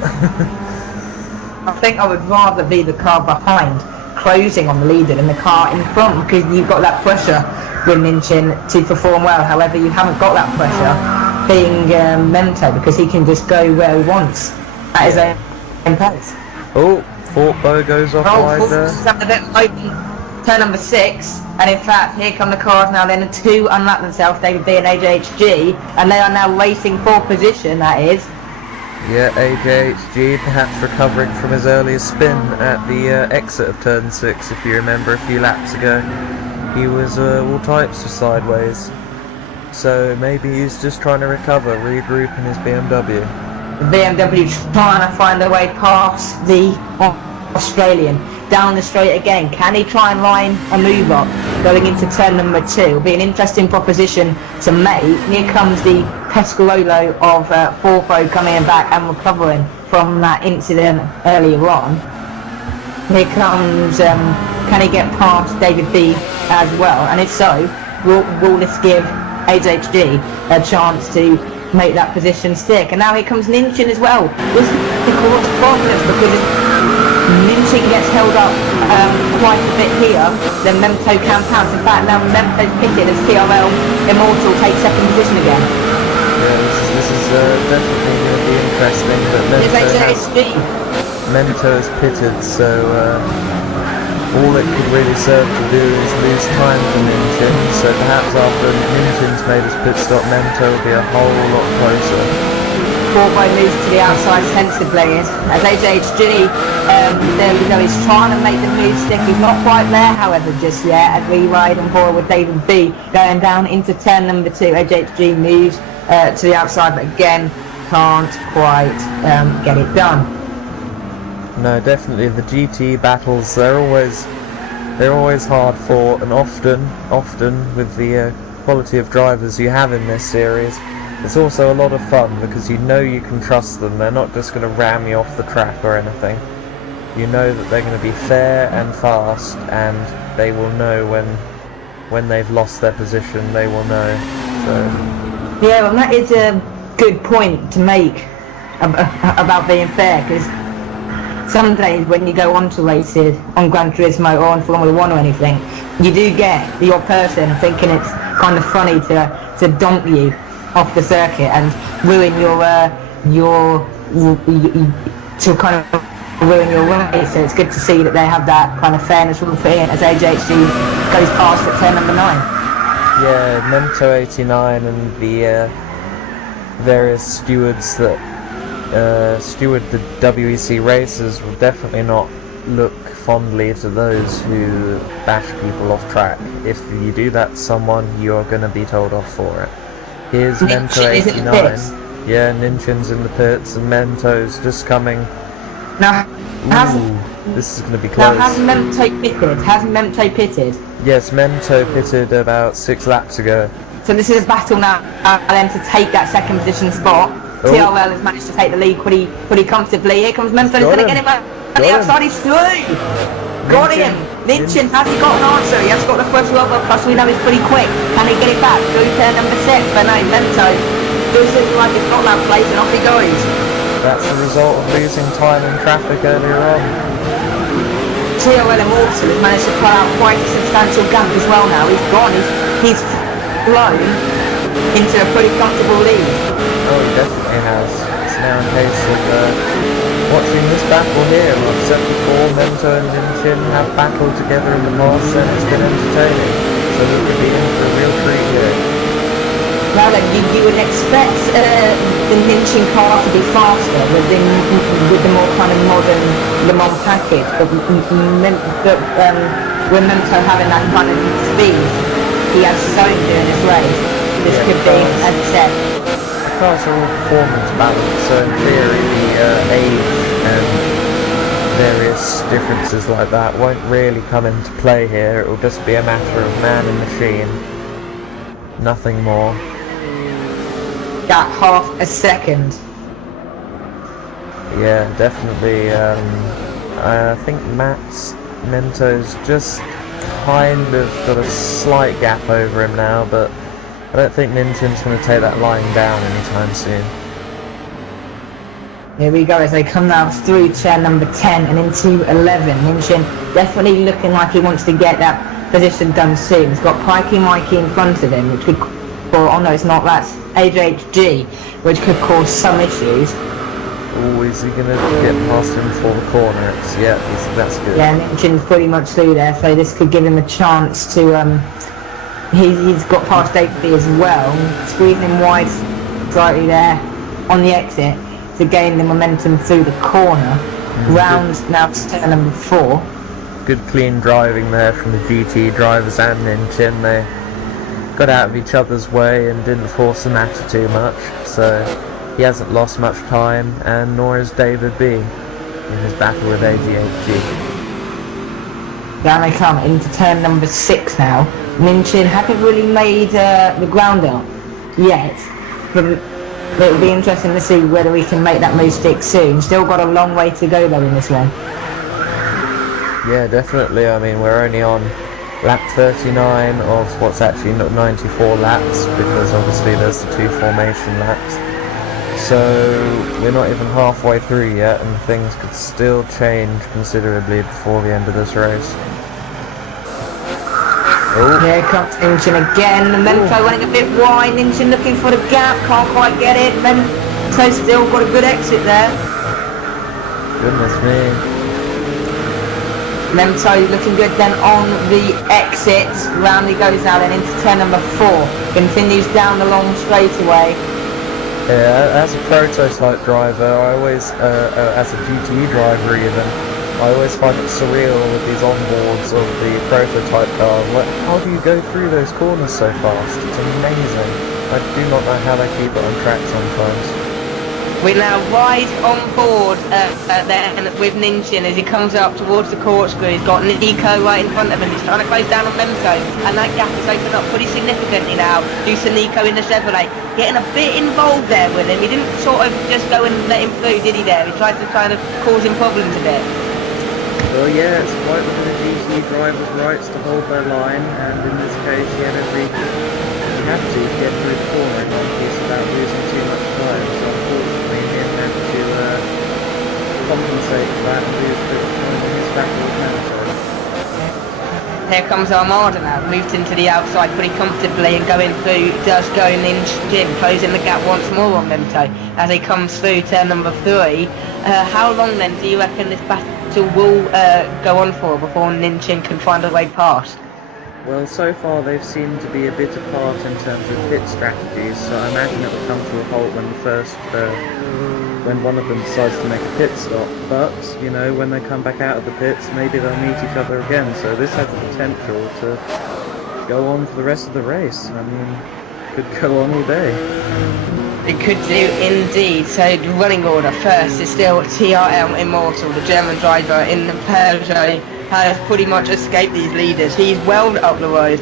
I think I would rather be the car behind, closing on the leader, than the car in front, because you've got that pressure with Ninchin to perform well. However, you haven't got that pressure being Mento, because he can just go where he wants at his own pace. Oh, Fort Bow goes off wide there. A bit open. Turn number 6, and in fact, here come the cars now. Then the 2 unlap themselves, David B and AJHG, and they are now racing for position. That is. Yeah, AJHG perhaps recovering from his earlier spin at the exit of turn 6, if you remember a few laps ago. He was all types of sideways. So maybe he's just trying to recover, regroup in his BMW. The BMW trying to find their way past the Australian. Down the straight again. Can he try and line a move up going into turn number 2? It'll be an interesting proposition to make. Here comes the Pescarolo of Forfo coming back and recovering from that incident earlier on. Here comes, can he get past David B as well? And if so, will this give HHG a chance to make that position stick? And now here comes Ninchin as well. This is the correspondence, because Ninchin gets held up quite a bit here, then Mento can pounce. In fact, now Mento's pitted as TRL Immortal takes second position again. this is definitely going to be interesting, but Mento has pitted, so all it could really serve to do is lose time for Minchin, so perhaps after Minchin's made his pit stop, Mento will be a whole lot closer. By moves to the outside sensibly as AJHG there we go, he's trying to make the move stick. He's not quite there however just yet as we ride on board with David B going down into turn number 2. AJHG moves to the outside but again can't quite get it done. No, definitely the GT battles, they're always hard fought, and often with the quality of drivers you have in this series, it's also a lot of fun because you know you can trust them. They're not just going to ram you off the track or anything. You know that they're going to be fair and fast, and they will know when they've lost their position. They will know. So yeah, well, that is a good point to make about being fair, because some days when you go on to races on Gran Turismo or on Formula 1 or anything, you do get the odd person thinking it's kind of funny to dump you off the circuit and ruin your race. So it's good to see that they have that kind of fairness rule for it as AJHC goes past at turn number 9. Yeah, Mento 89 and the various stewards that steward the WEC races will definitely not look fondly to those who bash people off track. If you do that to someone, you're going to be told off for it. Here's Mento 89. Yeah, Ninchin's in the pits and Mento's just coming. Now, this is going to be close. Now, has Mento pitted? Yes, Mento pitted about 6 laps ago. So this is a battle now then to take that second position spot. TRL has managed to take the lead pretty comfortably. Here comes Mento, he's going to get him on the outside, he's through! Got him! Minchin, has he got an answer? He has got the first rubber, plus we know he's pretty quick. Can he get it back? Through turn number 6, but no, Mento feels like he's got that place and off he goes. That's the result of losing time in traffic earlier on. TRL Immortal has managed to pull out quite a substantial gap as well now. He's gone, he's flown into a pretty comfortable lead. Oh, he definitely has. It's now a case of watching this battle here. I've said before, Mento and Minchin have battled together in the past and it's been entertaining. So we could be in for a real treat here. Now then, you would expect the Minchin car to be faster with the more kind of modern Le Mans package, but with Mento having that kind of speed, he has shown during this race. This could be, as I said, cars are all performance balanced, so in theory the age and various differences like that won't really come into play here. It will just be a matter of man and machine, nothing more. That half a second. Yeah, definitely. I think Mento's just kind of got a slight gap over him now, but I don't think Minchin's going to take that line down anytime soon. Here we go as they come now through turn number 10 and into 11. Minchin definitely looking like he wants to get that position done soon. He's got Pikey Mikey in front of him, which could, oh no it's not, that's AJHG, which could cause some issues. Oh, is he going to get past him before the corner? That's good. Yeah, Minchin's pretty much through there, so this could give him a chance to he's got past David B as well, squeezing him wide slightly there on the exit to gain the momentum through the corner. Round now to turn number 4. Good clean driving there from the GT drivers and Minchin. They got out of each other's way and didn't force the matter too much, so he hasn't lost much time, and nor has David B in his battle with AGHG. Down they come into turn number 6 now. Minchin haven't really made the ground up yet, but it'll be interesting to see whether he can make that move stick soon. Still got a long way to go though in this one. Yeah, definitely. I mean, we're only on lap 39 of what's actually not 94 laps, because obviously there's the 2 formation laps. So we're not even halfway through yet, and things could still change considerably before the end of this race. Oh, Here comes Ninchin again. Memento running a bit wide. Ninchin looking for the gap. Can't quite get it. Memento still got a good exit there. goodness me. Memento looking good then on the exit. Round he goes now then into turn number 4. Continues down the long straightaway. Yeah, as a prototype driver, I always, as a GT driver even, I always find it surreal with these onboards of the prototype cars. Like, how do you go through those corners so fast? It's amazing. I do not know how they keep it on track sometimes. We're now right on board there with Ninchin as he comes up towards the corkscrew. He's got Nico right in front of him. He's trying to close down on Memento, and that gap is opened up pretty significantly now due to Nico in the Chevrolet. Getting a bit involved there with him. He didn't sort of just go and let him through, did he there? He tried to kind of cause him problems a bit. Well, yeah, it's quite within a GT driver's rights to hold their line, and in this case, he had every... He had to get through the corner in one piece without losing too much time, so unfortunately he had to compensate for that and lose a bit of time in his battle with Memento. Here comes Armada now, moved into the outside pretty comfortably and going through, just going in, closing the gap once more on Memento as he comes through turn number 3. How long then do you reckon this battle will go on for before Ninchin can find a way past? Well, so far they've seemed to be a bit apart in terms of pit strategies, so I imagine it will come to a halt when when one of them decides to make a pit stop. But, you know, when they come back out of the pits, maybe they'll meet each other again, so this has the potential to go on for the rest of the race. I mean, could go on all day. It could do indeed. So the running order first is still TRL Immortal, the German driver in the Peugeot, has pretty much escaped these leaders. He's well up the road.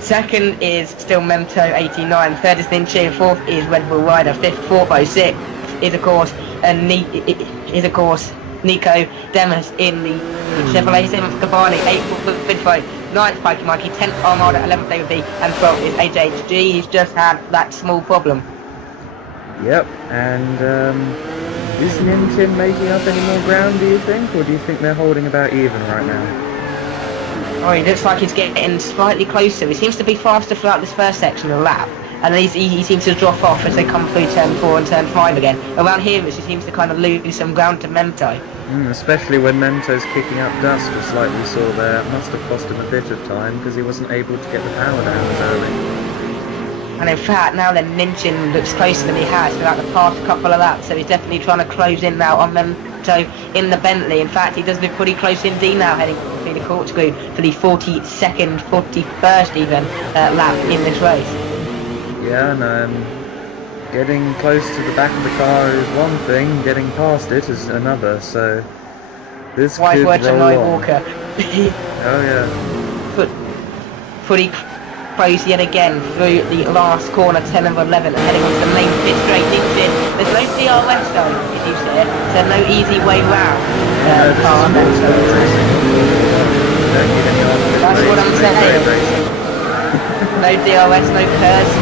Second is still Memento 89. Third is Ninchin. Fourth is Red Bull Rider. Fifth, Forbo. Sixth is of course Nico Demas in the Chevrolet. Seventh Cavani. Eighth Bidfo. Ninth Pikey Mikey. 10th Armada. 11th AVP. And 12th is AJHG. He's just had that small problem. Yep, and is Ninchin making up any more ground, do you think? Or do you think they're holding about even right now? Oh, he looks like he's getting slightly closer. He seems to be faster throughout this first section of the lap. And then he seems to drop off as they come through turn 4 and turn 5 again. Around here, he seems to kind of lose some ground to Memento. Especially when Mento's kicking up dust, just like we saw there. It must have cost him a bit of time, because he wasn't able to get the power down as early. And in fact, now then, Ninchin looks closer than he has throughout the past couple of laps, so he's definitely trying to close in now on Memento in the Bentley. In fact, he does look pretty close indeed now, heading through the corkscrew for the 42nd, 41st even lap in this race. Yeah, and getting close to the back of the car is one thing, getting past it is another, so this Wise could words of roll Lloyd on. Walker. Oh yeah. Pretty close yet again through the last corner, 10 of 11, heading onto the main pit straight. Ninchin. There's no DRS though, if you see it. There's no easy way round. That's what I'm saying. No DRS, no curse.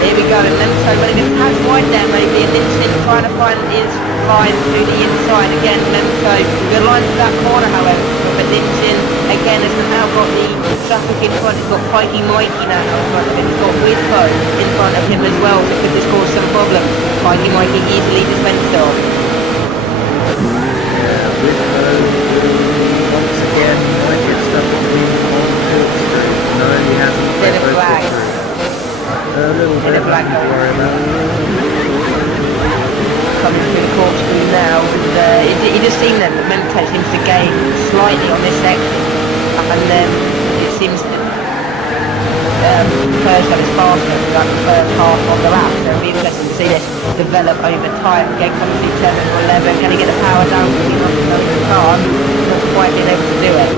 Here we go, and Memento running a tad wide there maybe, and Ninchin trying to find his line through the inside again. Memento good line to that corner, however, but Ninchin again has now got the traffic in front. He's got Pikey Mikey now in front of him. He's got Widco in front of him as well, so could this cause some problems? Pikey Mikey easily dispensed of. Yeah, Widco once again might get stuck between on corkscrew. No, he hasn't. Bit of flag. A little bit, nothing to worry about. Coming through the corkscrew now, and it just seems then that Memento seems to gain slightly on this section, and then it seems that Peugeot is faster throughout the first half of the lap, so it'll be interesting to see this develop over time. Again, coming through turn number 11, can he get the power down to the car? Not quite being able to do it.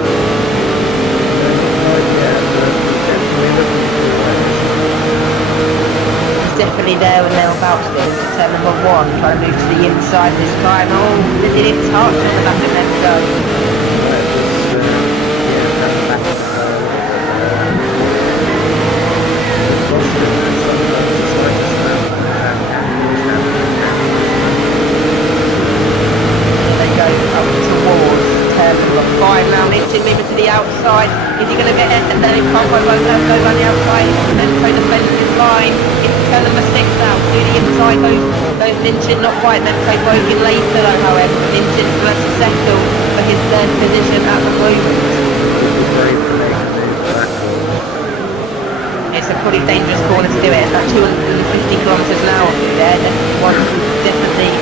Definitely there and thereabouts still to turn number 1, trying to move to the inside this time. Oh, they didn't touch on the back of Memento. They go up towards turn number 5 now. Ninchin moving to the outside. Is he going to get it? And then he can't quite work out Minchin not quite, Memto broken later though, however. Minchin has to settle for his third position at the moment. It's a pretty dangerous corner to do it. It's at 250 kilometres an hour through there. Definitely,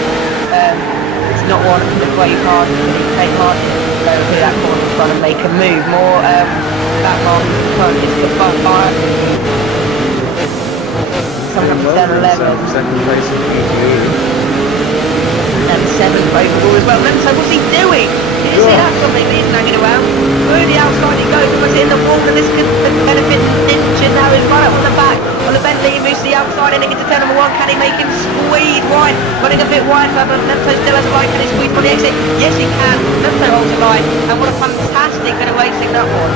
it's not one for the brave heart, really take hard to go through that corner and try to make a move. More that mark is the fire. Coming up to 11. Second place in PGE. And 7th overall as well. Memto, what's he doing? Did you see that? Something he's hanging around. Through the outside he goes, almost in the wall, and this could benefit Minchin now. He's right up on the back. On the Bentley, he moves to the outside, and he gets to turn number 1. Can he make him squeeze wide? Running a bit wide, but Memto still has a line. Can he squeeze on the exit? Yes, he can. Memto holds a line, and what a fantastic bit of racing that was.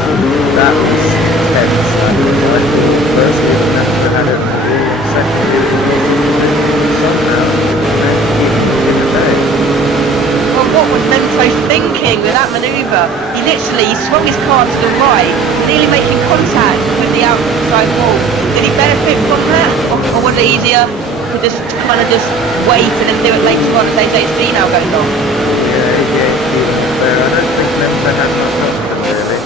That was tense. That was like firstly the Memto had it on the wall, and secondly somehow what was Memto thinking with that manoeuvre? He literally swung his car to the right, nearly making contact with the outside wall. Did he benefit from that? Or was it easier to just kind of just wait and then do it later on as AJC now goes on? Yeah, there. I don't think Memto has much confidence really.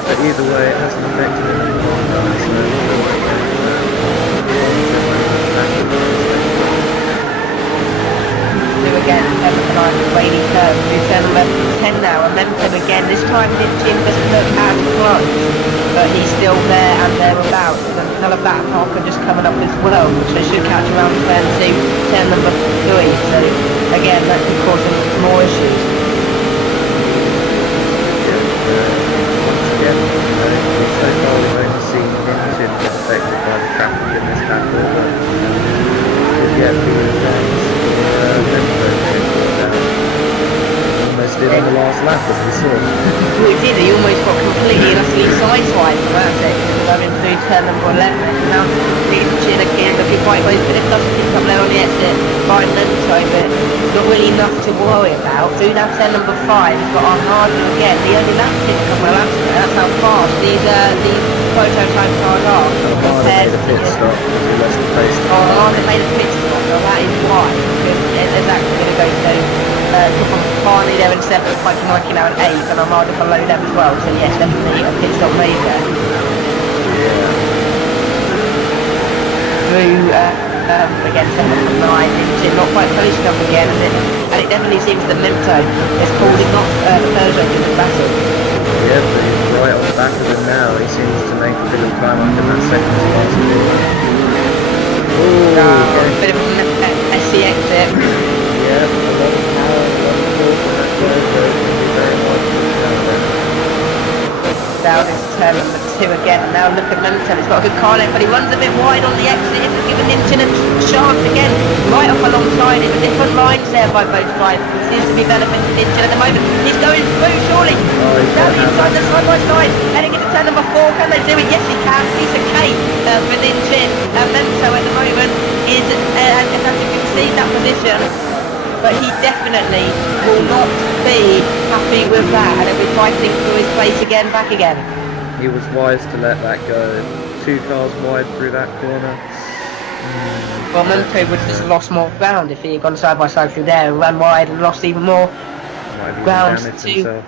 But either way, it hasn't affected him anymore. Again, the line of rainy curve through turn number 10 now, and Memto again, this time Minchin doesn't look as close, but he's still there and thereabouts, and another back marker just coming up as well, which they should catch around turn 2, turn number 3, so again, that could cause them more issues. Once again, so far we've only seen Minchin affected by the traffic in this battle, but yet the chance Memto almost did on the last lap as we saw. Well, he did, he almost got completely and utterly sideswiped from that section, going through turn number 11, and now Minchin again looking quite close, but it doesn't pick up there on the exit by Memto, but not really enough to worry about. Through now turn number 5, he's got on Harden again, he only lapped him a couple of laps ago, that's how fast these prototype cars are compared to pit stop because he lost the pace. Harden made a pit stop, so that is why, because it's actually going to go to Barney there in 7th, Mikey Nike now in 8th, and Armada below them as well, so yes, definitely a pit stop made there. Through, again, 7 and 9, Minchin not quite close enough again, and it definitely seems that Memto is holding off Peugeot in the battle. Yeah, but he's right on the back of him now, he seems to make a bit of time up in that second to last bit. A bit of a messy exit. Yeah, a lot of power, a lot of force on that Peugeot, very hard to push down there. Down into turn number 2 again, and now look at Memto, he's got a good car left, but he runs a bit wide on the exit, isn't giving Minchin a chance again, right up alongside it, with different lines there by both drivers, seems to be benefiting Minchin at the moment, he's going through surely, down the inside, the side by side, heading into turn number 4, can they do it? Yes he can, piece of cake for Minchin, and Memto at the moment is, as you can see, that position, but he definitely will not be happy with that, and he'll be fighting for his place again, back again. He was wise to let that go. 2 cars wide through that corner. Well, Memto would have just lost more ground if he had gone side by side through there and ran wide and lost even more ground to...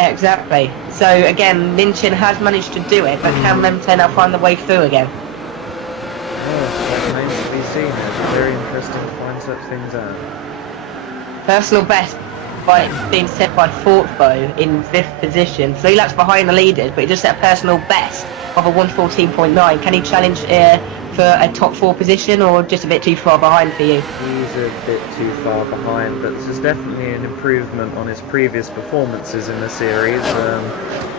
Exactly. So again, Minchin has managed to do it, but can Memto now find the way through again? Oh, that remains to be seen. It's very interesting to find such things out. Personal best by being set by Fortbo in 5th position. 3 laps behind the leaders, but he just set a personal best of a 1:14.9. Can he challenge for a top 4 position, or just a bit too far behind for you? He's a bit too far behind, but this is definitely an improvement on his previous performances in the series.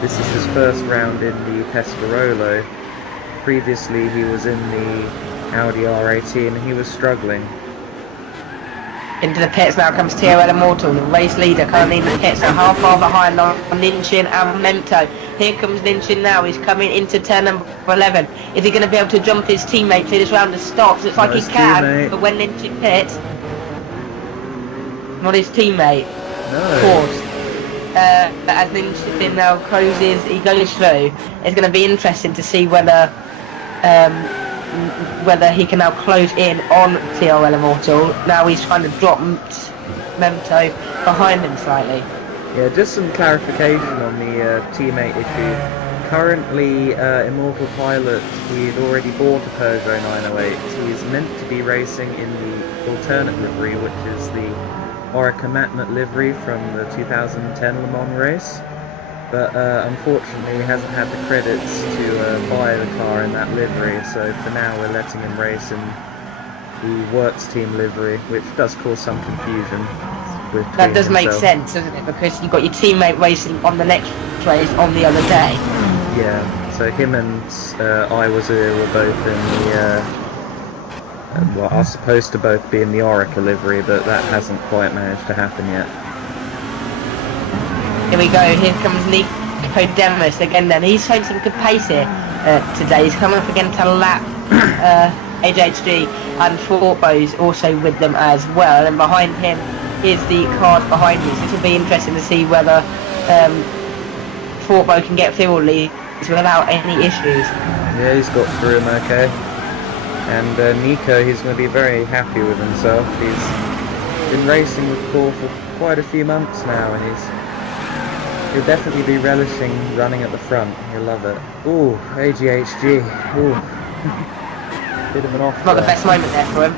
This is his first round in the Pescarolo. Previously he was in the Audi R18 and he was struggling. Into the pits now comes TOL Immortal, the race leader currently in the pits, now half far behind on Minchin and Memto. Here comes Minchin now, he's coming into turn number 11. Is he going to be able to jump his teammate through this round of stops? Looks like he can, teammate. But when Minchin pits, not his teammate, no. Of course. As Minchin now closes, he goes through. It's going to be interesting to see whether whether he can now close in on TRL Immortal. Now he's trying to drop Memento behind him slightly. Yeah, just some clarification on the teammate issue. Currently, Immortal Pilot, he'd already bought a Peugeot 908. He's meant to be racing in the alternate livery, which is the Orica Matmut livery from the 2010 Le Mans race. But unfortunately, he hasn't had the credits to buy the car in that livery, so for now we're letting him race in the Works Team livery, which does cause some confusion. That does make sense, doesn't it? Because you've got your teammate racing on the next race on the other day. Yeah, so him and Iwazir were both in the, well, are supposed to both be in the Orica livery, but that hasn't quite managed to happen yet. Here we go, here comes Nico Demus again then. He's shown some good pace here today. He's coming up again to lap HHG, and Fortbo's also with them as well. And behind him is the cars behind me. So this will be interesting to see whether Fortbo can get field leads without any issues. Yeah, he's got through him okay. And Nico, he's going to be very happy with himself. He's been racing with Paul for quite a few months now, and he'll definitely be relishing running at the front. He'll love it. Ooh, AGHG. Ooh. Bit of an off. Not the best moment there for him.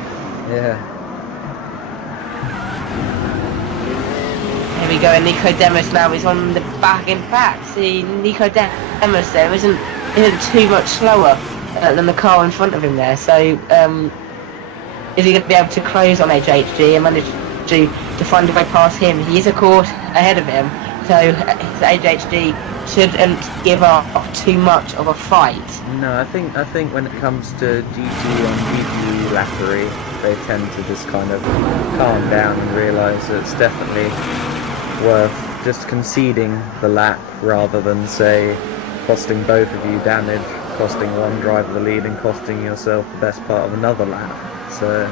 Yeah. Here we go, and Nico Demus now is on the back. In fact, see, Nico Demus there isn't too much slower than the car in front of him there. So, is he going to be able to close on HHG and manage to find a way past him? He is, of course, ahead of him. So, HHG shouldn't give up too much of a fight. No, I think when it comes to GT on GT lappery, they tend to just kind of calm down and realise that it's definitely worth just conceding the lap rather than, say, costing both of you damage, costing one driver the lead and costing yourself the best part of another lap. So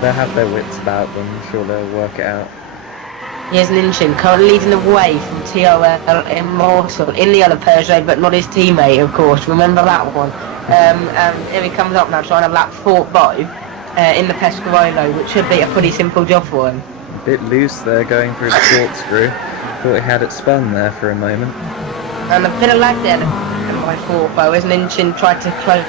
they have their wits about them. I'm sure they'll work it out. Here's Ninchin currently leading away from TRL Immortal in the other Peugeot, but not his teammate, of course. Remember that one. And here he comes up now trying to lap Fortbo in the Pescarolo, which should be a pretty simple job for him. A bit loose there going through the corkscrew. Thought he had it spun there for a moment. And a bit of lag there by Fortbo as Ninchin tried to close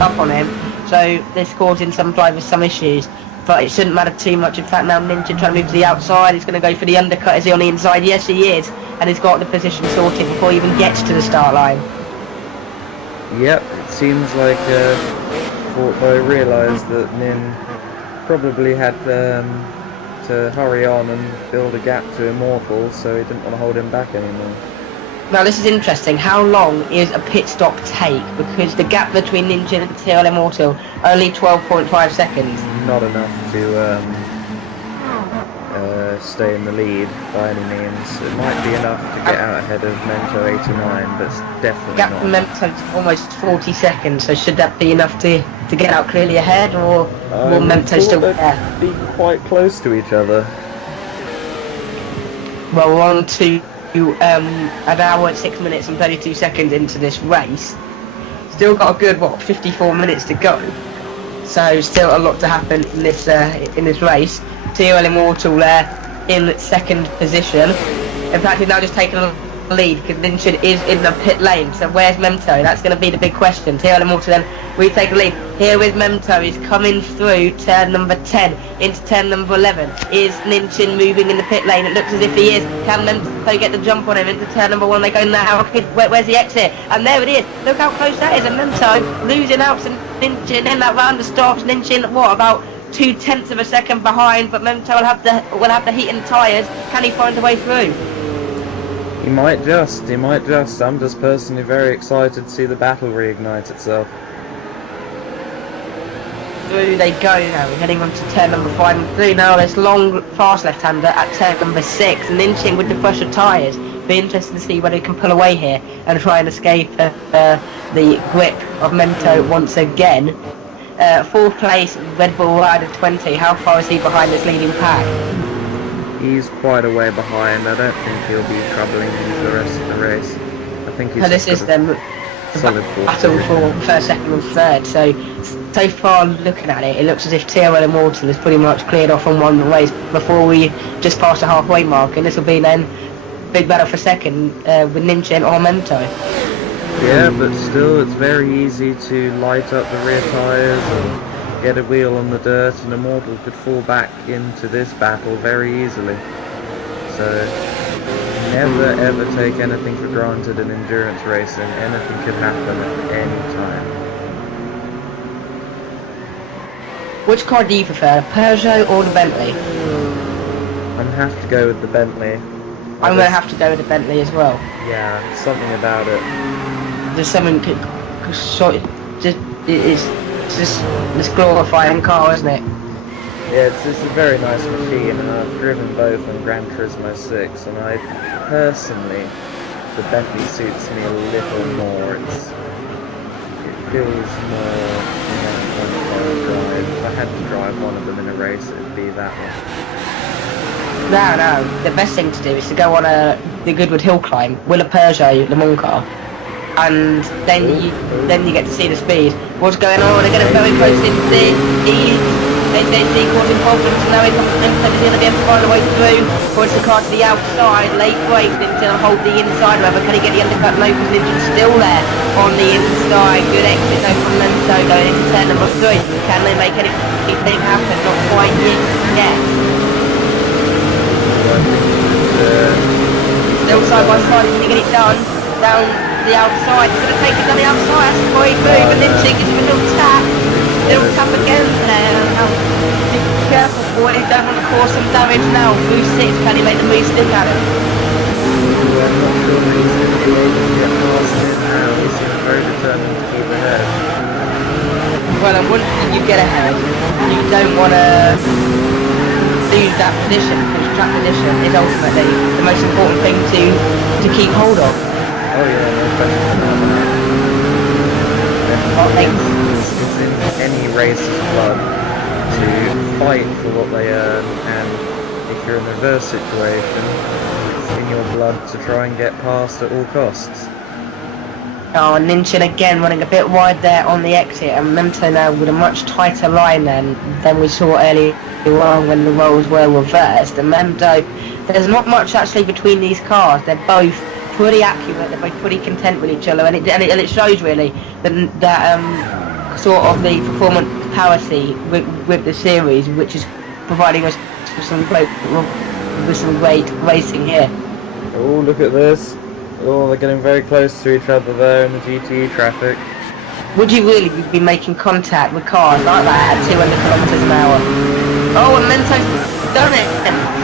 up on him. So this causing some drivers some issues. But it shouldn't matter too much. In fact, now Ninchin trying to move to the outside. He's going to go for the undercut. Is he on the inside? Yes, he is. And he's got the position sorted before he even gets to the start line. Yep, it seems like Fortbo realised that Nin probably had to hurry on and build a gap to Immortal, so he didn't want to hold him back anymore. Now this is interesting. How long is a pit stop take? Because the gap between Ninja and TL Immortal only 12.5 seconds. Not enough to stay in the lead by any means. It might be enough to get out ahead of Mento 89, but it's definitely gap not. from Mento's almost 40 seconds. So should that be enough to get out clearly ahead, or will Mento still be there? Be quite close to each other. Well, we're on to an hour, 6 minutes and 32 seconds into this race. Still got a good 54 minutes to go. So still a lot to happen in this race. TL Immortal there in second position. In fact, he's now just taken a lead because Ninchin is in the pit lane. So where's Memto? That's going to be the big question. TL Immortal then we take the lead. Here with Memto, he's coming through turn number 10 into turn number 11. Is Ninchin moving in the pit lane? It looks as if he is. Can Memto get the jump on him into turn number 1? They go now. Where's the exit? And there it is. Look how close that is. And Memto losing out to Ninchin in that round of stops. Ninchin, about 0.2 of a second behind, but Memto will have the heat and tyres. Can he find a way through? He might just. I'm just personally very excited to see the battle reignite itself. Through they go now, we're heading on to turn number 5 and 3 now. This long fast left-hander at turn number 6, and Ninchin with the pressure tyres. Be interesting to see whether he can pull away here and try and escape the grip of Memto once again. 4th place, Red Bull Rider 20. How far is he behind this leading pack? He's quite a way behind. I don't think he'll be troubling him for the rest of the race. I think he's solid battle fourth. for first, second and third. So far looking at it, it looks as if TRL Immortal is pretty much cleared off on one race before we just passed the halfway mark, and this will be then big battle for second with Ninja and Memento. Yeah, but still it's very easy to light up the rear tyres and get a wheel on the dirt, and Immortal could fall back into this battle very easily. So never ever take anything for granted in endurance racing. Anything could happen at any time. Which car do you prefer, the Peugeot or the Bentley? I'm gonna have to go with the Bentley. I'm going to have to go with the Bentley as well. Yeah, something about it. There's something it's just this glorifying car, isn't it? Yeah, it's a very nice machine, and I've driven both on Gran Turismo 6, and I personally, the Bentley suits me a little more. It feels more fun to drive. If I had to drive one of them in a race, it would be that one. No, the best thing to do is to go on the Goodwood Hill climb with a Peugeot Le Mans car, and then you get to see the speed. What's going on? They're getting very close into the They're causing problems now. He's going to be able to find a way through. Push the car to the outside, late brake, then to hold the inside. However, can he get the undercut? No, because Ninja's still there on the inside. Good exit though from Lento going into turn number 3. Can they make anything happen? Not quite yet. Still side by side, can he get it done? Down the outside, he's going to take it down the outside, that's the point move, and then Chig is a little tap again there. Now, be careful boy, don't want to cause some damage now. Move 6, can he make the move stick at him? I'm not sure that he's going to be able to get past him now. He seems very determined to keep ahead. Well, and once you get ahead, you don't want to lose that position, because track position is ultimately the most important thing to keep hold of. Oh yeah, no question about that. It's in any racer's blood to fight for what they earn, and if you're in a reverse situation, it's in your blood to try and get past at all costs. Oh, Ninchin again running a bit wide there on the exit, and Memento now with a much tighter line than we saw earlier on when the roles were reversed. And Memento, there's not much actually between these cars. They're both pretty accurate. They're both pretty content with each other, and it shows really that sort of the performance parity with the series, which is providing us with some great racing here. Oh, look at this. Oh, they're getting very close to each other there in the GTE traffic. Would you really be making contact with cars like that at 200 kilometers an hour? Oh, and Mento's done it.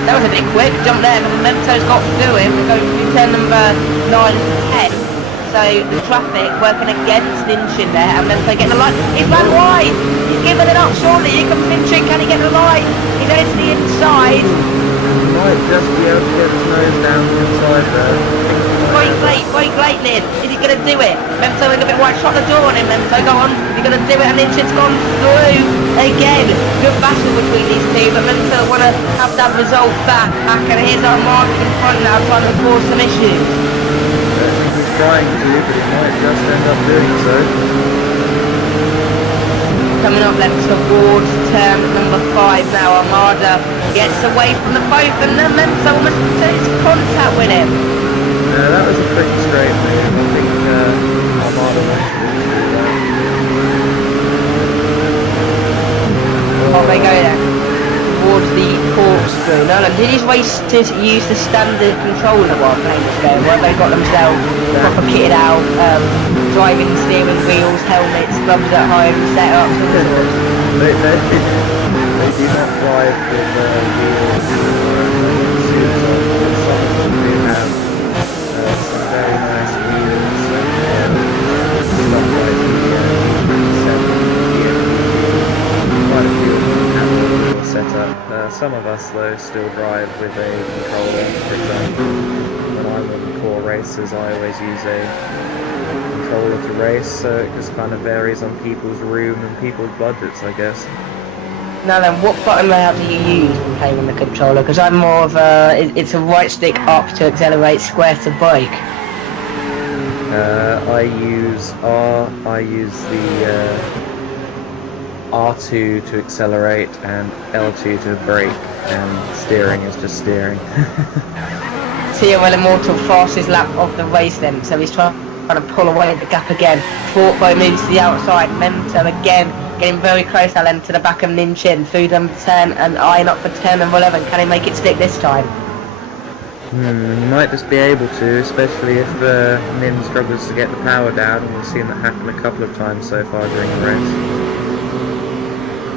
That was a bit quick, jump there, but Mento's got through him. We're going through turn number 9 and 10. So the traffic working against Ninchin there, and Memento getting the light. He's ran wide. He's giving it up shortly. Here comes Ninchin. Can he get the light? He's headed to the inside. He might just be able to get his nose down the inside there. Very late, Lid. Is he going to do it? Memento with a bit wide, shot the door on him. Memento, go on. He's going to do it, and Ninchin's gone through again. Good battle between these two, but Memento want to have that result back. And here's our mark in front now, trying to cause some issues. I think he's trying to, but he might just end up doing so. Coming up left towards turn number 5 now. Armada gets away from the both, and then Memento almost takes contact with him. No, that was a pretty straight move. I think Armada went to that. Oh, they go there towards the corkscrew. No, did these racers use the standard controller while playing this game? Where they got themselves proper kitted out, driving steering wheels, helmets, gloves at home, set up, all sorts? They do not drive with wheels or suits on. Some of them do have some very nice wheels and stuff like quite a few of them have a wheel setup. Some of us though still drive with a controller. For example, when I'm on core races, I always use a controller to race, so it just kind of varies on people's room and people's budgets, I guess. Now then, what button layout do you use when playing on the controller? Because I'm more of a, it's a right stick up to accelerate, square to brake. I use the R2 to accelerate and L2 to brake, and steering is just steering. TOL Immortal fastest lap of the race then, so he's trying to pull away at the gap again. Fortbo moves to the outside, Memento again getting very close now then to the back of Ninchin. Through number 10 and eyeing up for turn number 11. Can he make it stick this time? Might just be able to, especially if Nin struggles to get the power down, and we've seen that happen a couple of times so far during the race.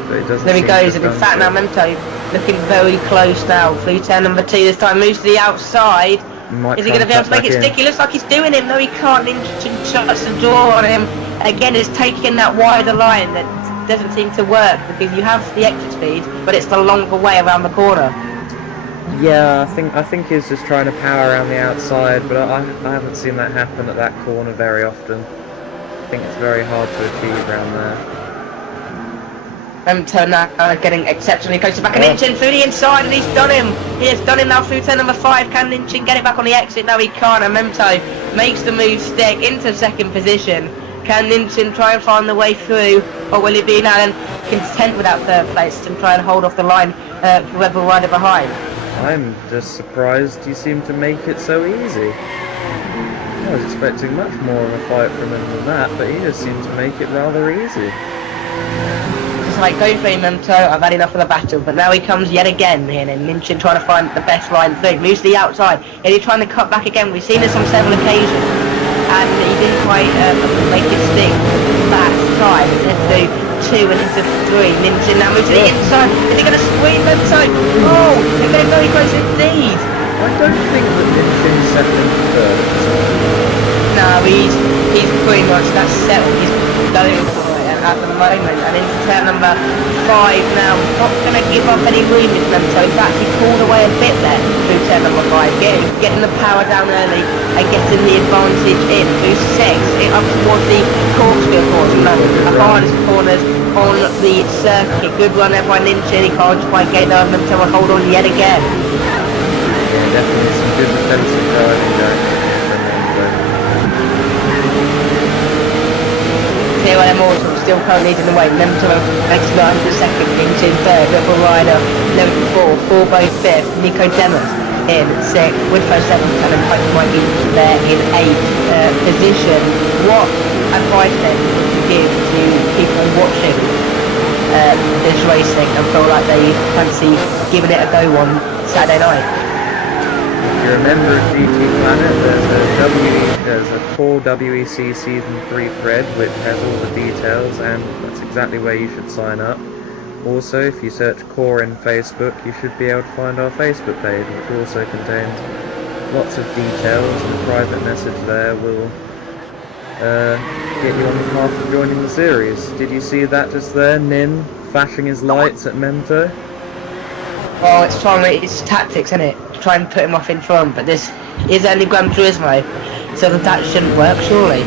But it doesn't. There he seem goes, to and in have fact now done Memento looking very close now. Through turn number 2 this time, moves to the outside. so. Might Is he try going to be able and to make cut it back stick? He looks like he's doing him. No, he can't. Ninchin shuts the door on him. Again, it's taking that wider line that doesn't seem to work, because you have the extra speed, but it's the longer way around the corner. in. Yeah, I think he's just trying to power around the outside, but I haven't seen that happen at that corner very often. I think it's very hard to achieve around there. Memento now getting exceptionally close to back, and Ninchin through the inside, and he's done him. He has done him now through turn number 5. Can Ninchin get it back on the exit? No, he can't, and Memento makes the move stick into second position. Can Ninchin try and find the way through, or will he be now then content with that third place and try and hold off the line whoever rider behind? I'm just surprised you seem to make it so easy. I was expecting much more of a fight from him than that, but he just seemed to make it rather easy. It's like, go for him, Memento, I've had enough of the battle, but now he comes yet again here, and Ninchin trying to find the best line through, moves to the outside, and he's trying to cut back again. We've seen this on several occasions, and he didn't quite make it stick that time. Into 2 and into 3, Ninchin now moves to the inside. Is he going to squeeze Memento? Oh, they're getting very close indeed. I don't think that Ninchin's second third. No, he's pretty much, that's settled. He's going for it at the moment, and into turn number 5 now. Not going to give up any room with Memento. In fact, he pulled away a bit there through turn number 5, getting the power down early and getting the advantage in through 6, up towards the corkscrew course. The hardest corners on the circuit. Good run there by Ninchin. He can't quite get there. Memento will hold on yet again. Yeah, definitely some good defensive driving going from TOL Immortal still currently leading the way. Memento makes it under second, Ninchin third, Rebel Rider 4, Forbo 5th, Nico Demos in 6th, Woodfo 7th, and then might be there in 8th position. What advice then would you give to people watching this racing and feel like they fancy giving it a go on Saturday night? If you're a member of GT Planet, there's a core WEC Season 3 thread which has all the details, and that's exactly where you should sign up. Also, if you search Core in Facebook, you should be able to find our Facebook page, which also contains lots of details, and a private message there will get you on the path of joining the series. Did you see that just there, Nin flashing his lights at Memento? Well, it's tactics, isn't it? To try and put him off in front, but this is only Gran Turismo, so that shouldn't work, surely.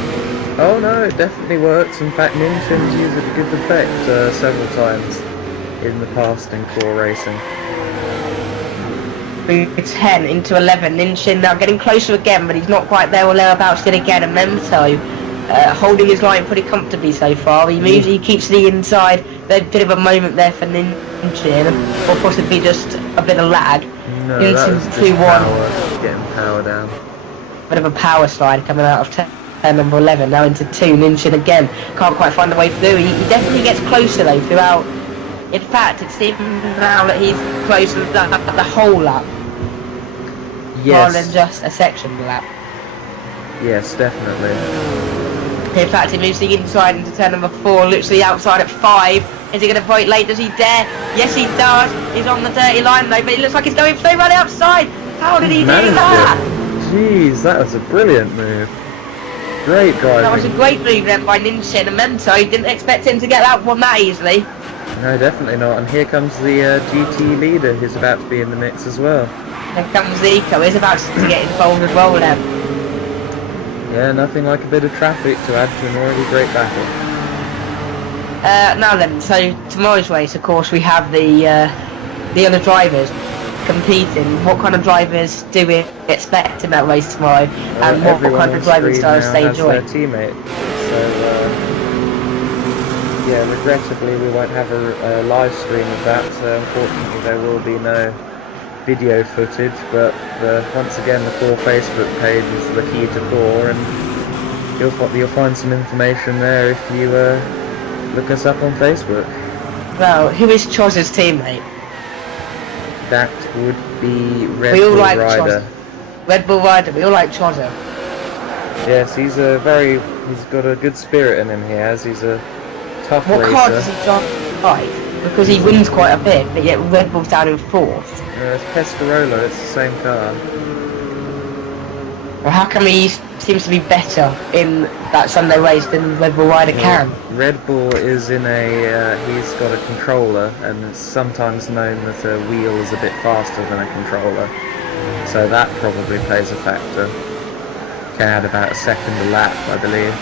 Oh no, it definitely works. In fact, Ninchin's used a good effect several times in the past in core racing. 10 into 11, Ninchin now getting closer again, but he's not quite there or thereabouts yet again, and Memento holding his line pretty comfortably so far. He moves, he keeps the inside. There's a bit of a moment there for Ninchin, or possibly just a bit of lag. No, that was just 2-1. power, getting power down. Bit of a power slide coming out of turn number 11, now into 2, Ninchin again, can't quite find the way through. He definitely gets closer though throughout. In fact, it seems now that he's closer to the whole lap, Yes. rather than just a section of the lap. Yes, definitely. In fact, he moves the inside into turn number 4, looks to the outside at 5. Is he going to break late? Does he dare? Yes, he does. He's on the dirty line though, but it looks like he's going through right outside. How did he do that? Jeez, that was a brilliant move. Great driving. That was a great move then by Ninchin, and Memento didn't expect him to get that one that easily. No, definitely not. And here comes the GT leader who's about to be in the mix as well. Here comes Zico, he's about to get involved as well then. Yeah, nothing like a bit of traffic to add to an already great battle. Now then, so tomorrow's race, of course, we have the other drivers. competing, what kind of drivers do we expect in that race tomorrow, and what Everyone kind on of driving screen styles now they has enjoy? their teammate. So, yeah, regrettably we won't have a live stream of that, so unfortunately there will be no video footage, but once again the core Facebook page is the key to core, and you'll find some information there if you look us up on Facebook. Well, who is Choz's teammate? That would be Red We all Bull like Rider. Choz. Red Bull Rider, we all like Chozo. Yes, he's got a good spirit in him. He's a tough What racer. car does he drive? Because he wins quite a bit, but yet Red Bull's down in 4th. It's Pescarolo, it's the same car. Well, how come he seems to be better in that Sunday race than Red Bull Rider can? Red Bull is in he's got a controller, and it's sometimes known that a wheel is a bit faster than a controller. So that probably plays a factor. Can add about a second a lap, I believe.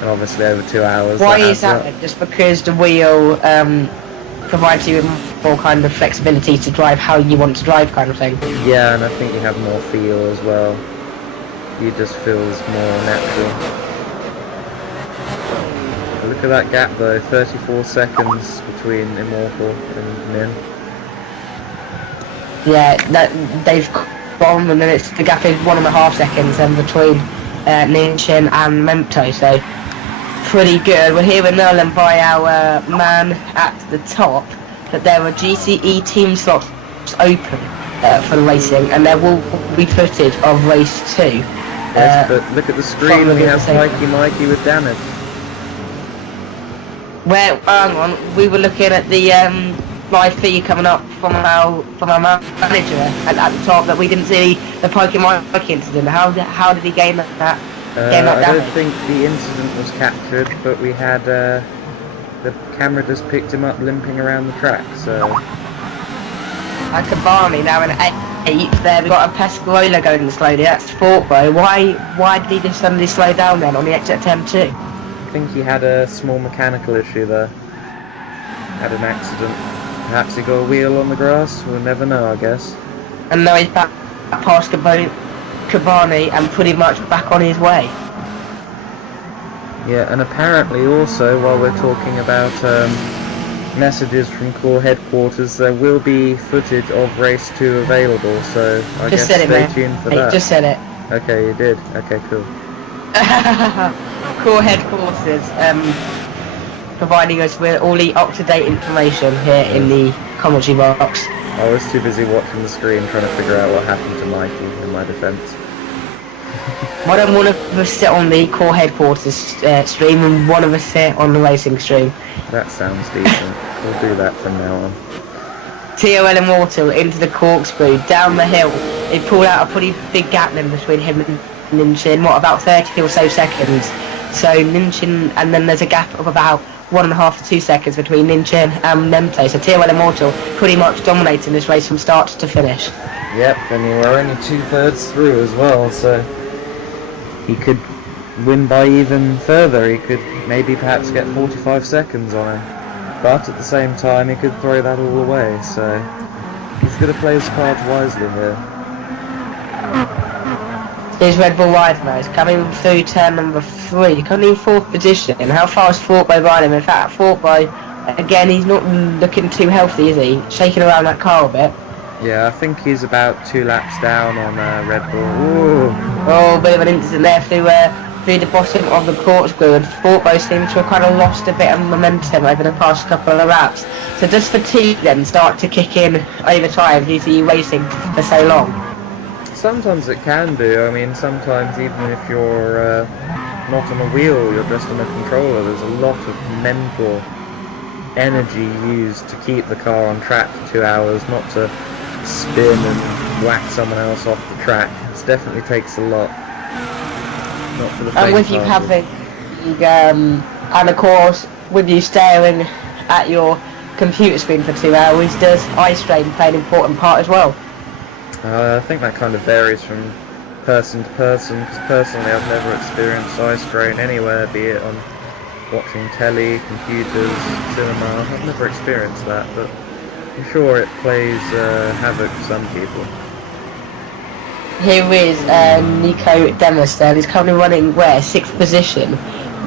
And obviously over 2 hours. Why is that then? Just because the wheel provides you with more kind of flexibility to drive how you want to drive, kind of thing? Yeah, and I think you have more feel as well. It just feels more natural. Look at that gap though, 34 seconds between Immortal and Min. Yeah, they've gone, and then the gap is 1.5 seconds then between Ninchin and Memto, so pretty good. We're hearing Nolan by our man at the top that there are GCE team slots open for the racing, and there will be footage of race 2. Yes, but look at the screen, we have Mikey with damage. Where, hang on, we were looking at the live feed coming up from our manager at the top that we didn't see the Pokemon incident. How did he gain that? I don't think the incident was captured, but we had the camera just picked him up limping around the track. So. And Kabani now in 8th. There we've got a Pescarola going slowly. That's Fortbo. Why did he just suddenly slow down then on the exit attempt too? I think he had a small mechanical issue there. Had an accident. Perhaps he got a wheel on the grass. We'll never know, I guess. And now he's back past Kabani and pretty much back on his way. Yeah, and apparently also, while we're talking about messages from core headquarters, there will be footage of race 2 available, so I guess stay tuned for that. Just said it. Okay, you did. Okay, cool. Core headquarters providing us with all the up-to-date information here in the commentary box. I was too busy watching the screen trying to figure out what happened to Mikey, in my defence. Why don't one of us sit on the core headquarters stream and one of us sit on the racing stream? That sounds decent. We'll do that from now on. TOL Immortal into the corkscrew, down the hill. They pulled out a pretty big gap then between him and Ninchin, about 30 or so seconds. So Ninchin, and then there's a gap of about 1.5 to 2 seconds between Ninchin and Nemto. So TOL Immortal pretty much dominating this race from start to finish. Yep, and you were only 2/3 through as well, so he could win by even further. He could maybe perhaps get 45 seconds on him. But at the same time, he could throw that all away, so he's going to play his cards wisely here. Here's Red Bull Rider now. He's coming through turn number 3, currently in 4th position. How far is Fortbo behind him? In fact, Fortbo, again, he's not looking too healthy, is he? Shaking around that car a bit. Yeah, I think he's about 2 laps down on Red Bull. Ooh. Oh, bit of an incident there through the bottom of the corkscrew, and Fortbo seems to have kind of lost a bit of momentum over the past couple of laps. So does fatigue then start to kick in over time due to you racing for so long? Sometimes it can do. I mean, sometimes even if you're not on a wheel, you're just on a controller, there's a lot of mental energy used to keep the car on track for 2 hours, not to spin and whack someone else off the track. It definitely takes a lot. Not for the And with you having, and of course, with you staring at your computer screen for 2 hours, does eye strain play an important part as well? I think that kind of varies from person to person. Personally, I've never experienced eye strain anywhere, be it on watching telly, computers, cinema. I've never experienced that, but I'm sure it plays havoc for some people. Here is Nico Demas there. He's currently running where? 6th position.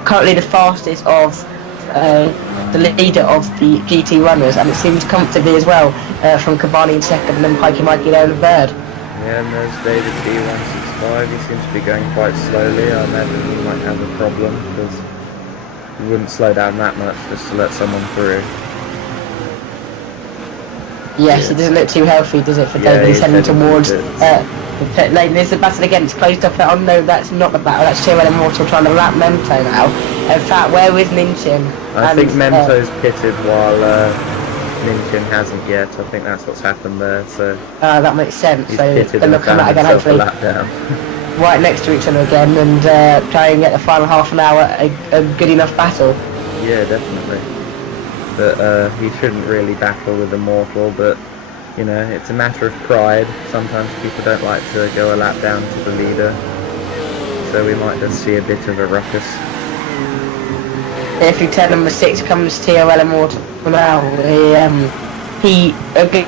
Currently the fastest of the leader of the GT runners, and it seems comfortably as well from Cavani in 2nd and then Pikey Mikey there in 3rd. Yeah, and there's David B165. He seems to be going quite slowly. I imagine he might have a problem because he wouldn't slow down that much just to let someone through. Yes, it doesn't look too healthy, does it, for Yeah, David? He's he's heading heading towards to the pit lane. There's the battle again. It's closed off. Oh no, that's not the battle. That's Tyrrell Immortal trying to lap Memto now. In fact, where is Minchin? I think Memto's pitted while Minchin hasn't yet. I think that's what's happened there. So that makes sense. he's So pitted they're and looking found at again, himself a hopefully lap down. right next to each other again, and try and get the final half an hour a good enough battle. Yeah, definitely. But he shouldn't really battle with Immortal, but you know, it's a matter of pride. Sometimes people don't like to go a lap down to the leader, so we might just see a bit of a ruckus. If you turn number 6 comes TOL Immortal now, he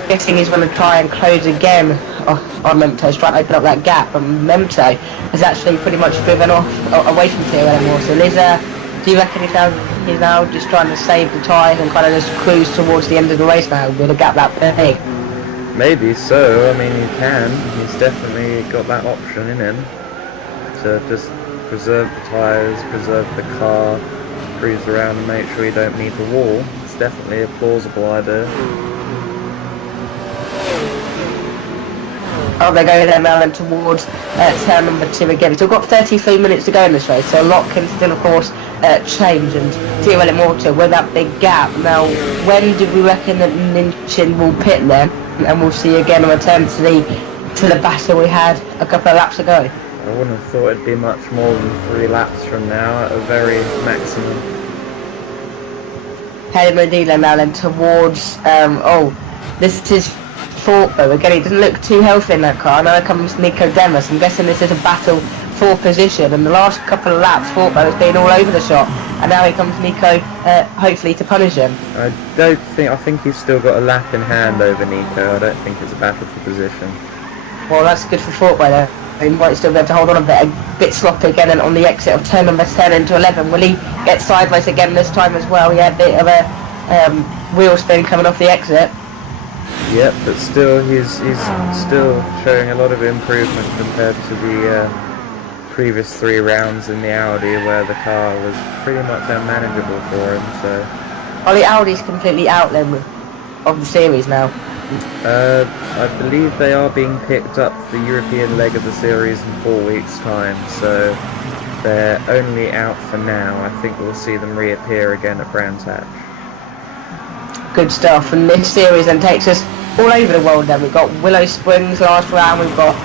guessing he's going to try and close again on Memto, he's trying to open up that gap, and Memto has actually pretty much driven off away from TOL Immortal. Do you reckon he's now just trying to save the tyres and kind of just cruise towards the end of the race now with a gap that big? Maybe so. I mean, he can. He's definitely got that option in him to just preserve the tyres, preserve the car, cruise around and make sure you don't meet the wall. It's definitely a plausible idea. Oh, they're going there now then towards turn number 2 again. Still got 33 minutes to go in this race, so a lot can still, of course, change. And TOL Immortal with that big gap. Now, when do we reckon that Minchin will pit then? And we'll see again a return to the battle we had a couple of laps ago. I wouldn't have thought it'd be much more than 3 laps from now at a very maximum. Heading the dealer now then towards, this is Fortbo. Again, he doesn't look too healthy in that car. Now comes Nico Demas. I'm guessing this is a battle for position. And the last couple of laps, Fortbo has been all over the shop. And now here comes Nico, hopefully to punish him. I think he's still got a lap in hand over Nico. I don't think it's a battle for position. Well, that's good for Fortbo though. He might still be able to hold on a bit sloppy again, and on the exit of turn number 10 into 11. Will he get sideways again this time as well? He had a bit of a wheel spin coming off the exit. Yep, but still he's still showing a lot of improvement compared to the previous 3 rounds in the Audi, where the car was pretty much unmanageable for him. So Oh, the Audi's completely out then of the series now. I believe they are being picked up for the European leg of the series in 4 weeks' time, so they're only out for now. I think we'll see them reappear again at Brands Hatch. Good stuff, and this series then takes us all over the world then. We've got Willow Springs last round, we've got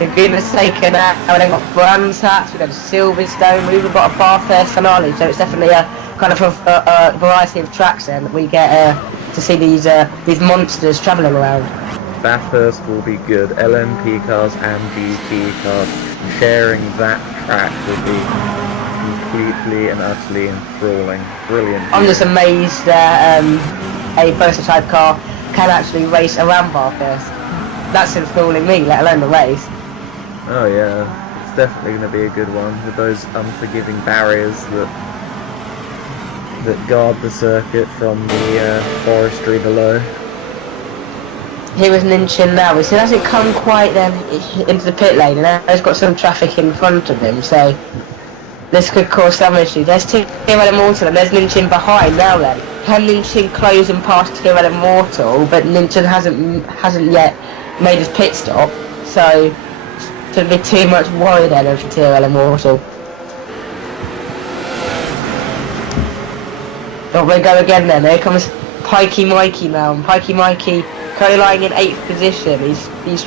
Laguna Seca now, and then got Brands Hatch, we've got Silverstone, we've even got a Bathurst finale, so it's definitely a kind of a variety of tracks then that we get to see these monsters travelling around. Bathurst will be good. LMP cars and GT cars sharing that track will be completely and utterly enthralling. Brilliant. I'm just amazed that a prototype car can actually race around Bathurst. That's enthralling me, let alone the race. Oh yeah, it's definitely going to be a good one with those unforgiving barriers that guard the circuit from the forestry below. Here is Ninchin now. He hasn't come quite then into the pit lane, and now he's got some traffic in front of him, so this could cause some issues. There's Tyrrell Immortal, and there's Ninchin behind now then. Can Ninchin close and pass Tyrrell Immortal? But Ninchin hasn't yet made his pit stop, so shouldn't be too much worry then over Tyrrell Immortal. Oh, we go again then. Here comes Pikey Mikey now. And Pikey Mikey currently lying in 8th position. He's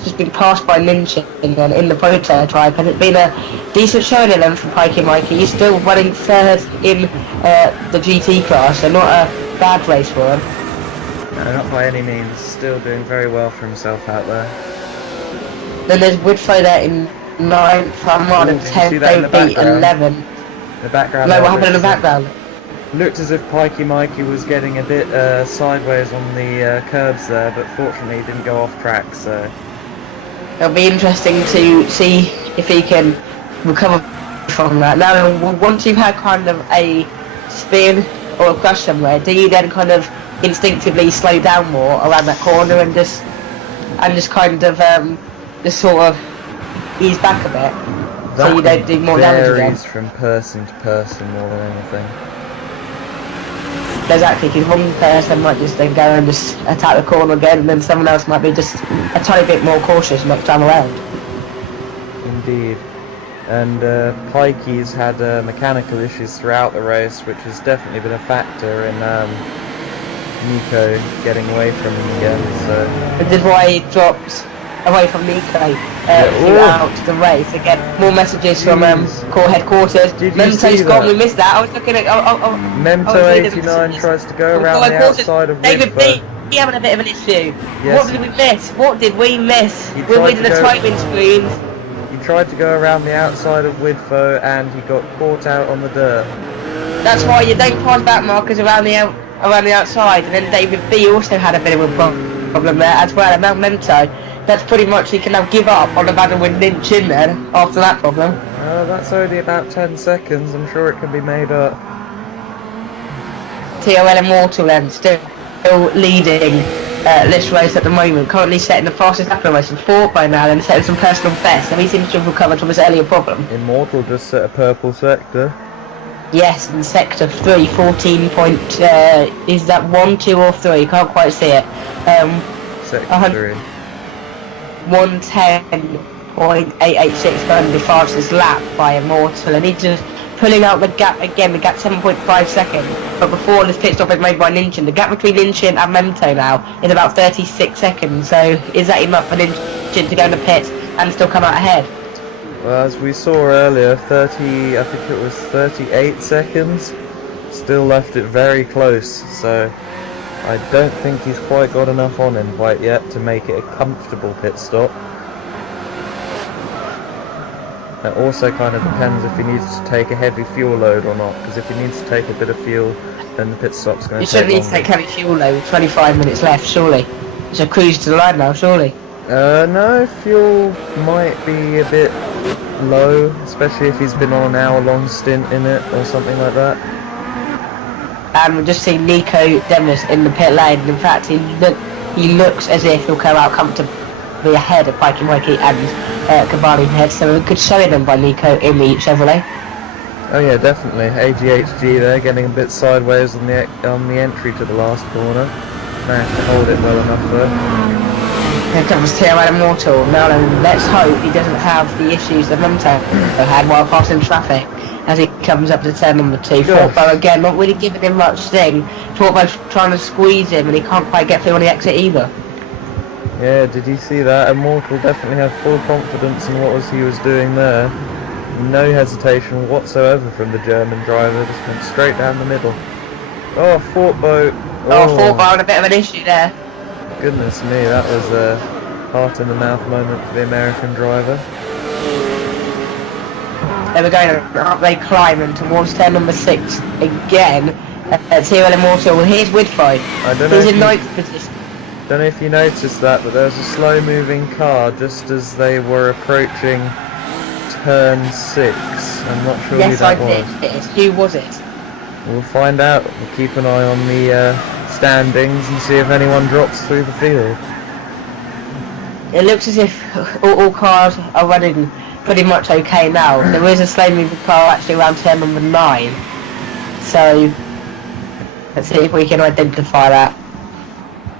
just been passed by Minchin in the prototype, and it's been a decent showing in them for Pikey Mikey. He's still running 3rd in the GT class, so not a bad race for him. No, not by any means. Still doing very well for himself out there. Then there's Woodflow there in 9th, Armada 10th, they beat 11. The background. No, what happened in the background? Looked as if Pikey Mikey was getting a bit sideways on the curbs there, but fortunately he didn't go off track, so... It'll be interesting to see if he can recover from that. Now, once you've had kind of a spin or a crash somewhere, do you then kind of instinctively slow down more around that corner and just kind of just sort of ease back a bit, so you don't do more damage again? Varies from person to person more than anything. Exactly, because one person might just then go and just attack the corner again, and then someone else might be just a tiny bit more cautious next time around. Indeed. And Pikey's had mechanical issues throughout the race, which has definitely been a factor in Nico getting away from him again, so... Which is why he dropped away from Nico throughout the race. Again, more messages from core headquarters. Mento's gone, we missed that. I was looking at... Mento89 tries to go around the outside of David Widford. B having a bit of an issue. Yes. What did we miss? What did we miss? We're reading the timing screens. He tried to go around the outside of Widford and he got caught out on the dirt. That's why you don't pass back markers around the outside. And then David B also had a bit of a problem there as well. And now Mento, that's pretty much, he can now give up on the battle with Lynch in there after that problem. That's only about 10 seconds. I'm sure it can be made up. TOL Immortal then still leading this race at the moment, currently setting the fastest lap race in 4 by now and setting some personal bests, so he seems to have recovered from his earlier problem. Immortal just set a purple sector. Yes, in sector 3, 14 point, is that 1, 2 or 3? Can't quite see it. Sector 3. 110.886 going to be fastest lap by Immortal, and he's just pulling out the gap again, the gap 7.5 seconds. But before this pit stop is made by Ninchin, the gap between Ninchin and Mento now is about 36 seconds. So is that enough for Ninchin to go in the pit and still come out ahead? Well, as we saw earlier, I think it was 38 seconds. Still left it very close, so I don't think he's quite got enough on him quite yet to make it a comfortable pit stop. That also kind of depends if he needs to take a heavy fuel load or not, because if he needs to take a bit of fuel, then the pit stop's going to take longer. You shouldn't need to take heavy fuel load, 25 minutes left, surely. It's a cruise to the line now, surely. No, fuel might be a bit low, especially if he's been on an hour-long stint in it or something like that. And we've just seen Nico Demis in the pit lane. In fact, he looks as if he'll come out comfortably ahead of Pikey Mikey and Cavani ahead, so a good showing them by Nico in the Chevrolet. Oh yeah, definitely. AGHG there, getting a bit sideways on the entry to the last corner. Managed to hold it well enough though. Here comes TOL Immortal. Now let's hope he doesn't have the issues that Mento had while passing traffic as he comes up to turn number 2. Fortbo again, not really giving him much thing. Fortbo's trying to squeeze him and he can't quite get through on the exit either. Yeah, did you see that? Immortal definitely had full confidence in what he was doing there. No hesitation whatsoever from the German driver, just went straight down the middle. Oh, Fortbo. Fortbo had a bit of an issue there. Goodness me, that was a heart in the mouth moment for the American driver. They were going up, they climbing towards turn number 6 again. TOL Immortal. Well, here's Widford. He's in 9th position. Don't know if you noticed that, but there was a slow-moving car just as they were approaching turn 6. I'm not sure who that was. Yes, I did. Who was it? We'll find out. We'll keep an eye on the standings and see if anyone drops through the field. It looks as if all cars are running pretty much okay now. There is a slow-moving car actually around turn number 9. So let's see if we can identify that.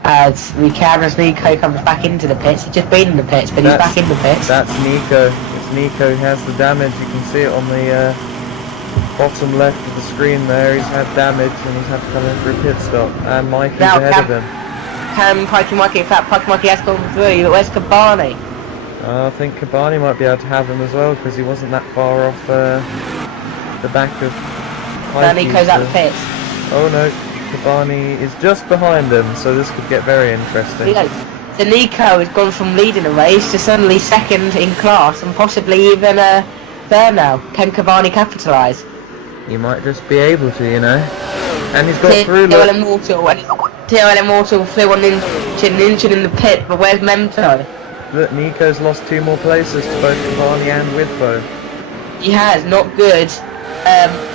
As we can, as Nico comes back into the pits. He's just been in the pits, but he's back in the pits. That's Nico. It's Nico who has the damage. You can see it on the bottom left of the screen there. He's had damage and he's had to come in for a pit stop. And Mikey's ahead of him. Can Pikey Mikey, in fact, Pikey Mikey has gone through, but where's Cabani? I think Cabani might be able to have him as well, because he wasn't that far off the back of Pikey. Now Nico's out the pits. Oh no. Cabani is just behind him, so this could get very interesting. Yeah. So Nico has gone from leading a race to suddenly 2nd in class and possibly even third now. Can Cabani capitalise? He might just be able to, you know. And he's got through, TOL look. Immortal, and TOL Immortal flew on Ninja in the pit, but where's Memto? Look, Nico's lost 2 more places to both Cavani and Widfo. He has, not good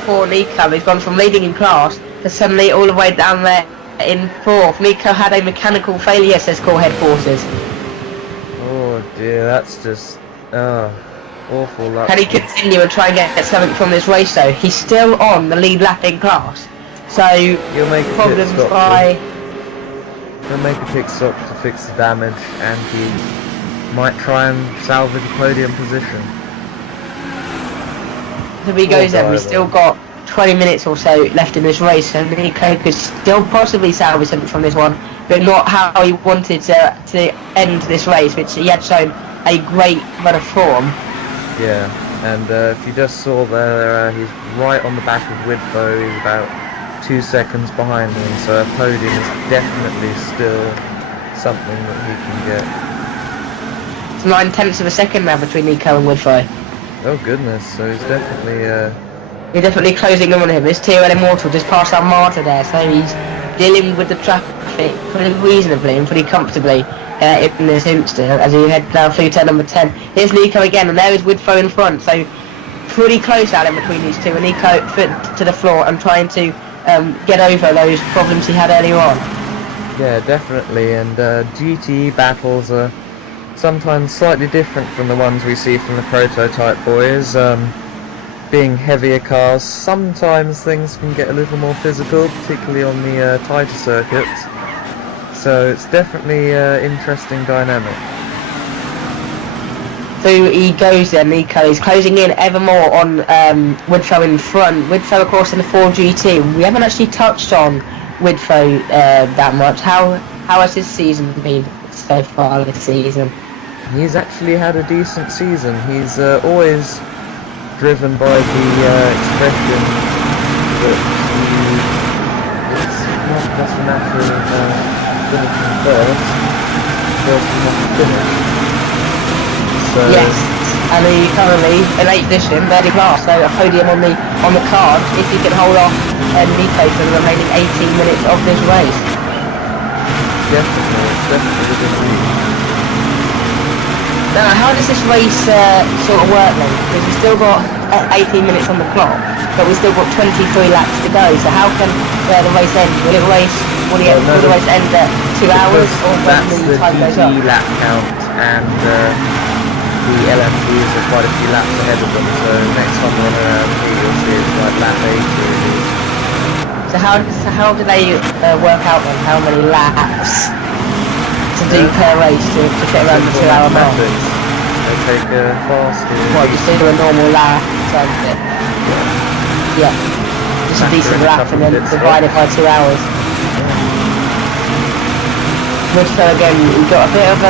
for Nico. He's gone from leading in class to suddenly all the way down there in 4th. Nico had a mechanical failure, says Core Headquarters. Oh dear, that's just awful luck. Can he continue and try and get something from this race though? He's still on the lead lap in class. So He'll make a problems pit stop. by He'll make a pit stop to fix the damage, and he might try and salvage a podium position. so he goes then. We've still got 20 minutes or so left in this race, so Nico could still possibly salvage something from this one, but not how he wanted to end this race, which he had shown a great run of form. Yeah, and if you just saw there, he's right on the back of Widfo. He's about 2 seconds behind him, so a podium is definitely still something that he can get. It's 9/10 of a second now between Nico and Woodfire. Oh goodness, so he's definitely You're definitely closing in on him. It's TOL Immortal just past Armada there, so he's dealing with the traffic pretty reasonably and pretty comfortably in this instant as he heads down through turn number 10. Here's Nico again, and there is Woodfo in front, so pretty close out in between these two, and Nico foot to the floor and trying to get over those problems he had earlier on. yeah, definitely, and GTE battles are sometimes slightly different from the ones we see from the prototype boys. Being heavier cars, sometimes things can get a little more physical, particularly on the tighter circuits. So it's definitely interesting dynamic. So he goes there, Nico. He's closing in ever more on Woodfo in front. Woodfo, of course, in the 4GT. We haven't actually touched on Woodfo that much. How has his season been so far this season? He's actually had a decent season. He's always driven by the expression that it's not just a matter of finishing first you have to finish. So Yes, and he currently in 8th position, third in class, so a podium on the card if he can hold off Nico for the remaining 18 minutes of this race. definitely a good lead. Now, how does this race sort of work then? Because we've still got 18 minutes on the clock, but we've still got 23 laps to go. So how can the race end? Will the race end at 2 hours, or when That's the the time goes up? GT lap count, and the LMPs are quite a few laps ahead of them, so next time we're on around here you'll see it's like lap 80 really. So how do they work out then? How many laps to do per race to fit around the 2 hour mark? They take a fast What, just do a normal lap, so yeah, just a decent lap and then divide it by 2 hours. Woodfo again, we've got a bit of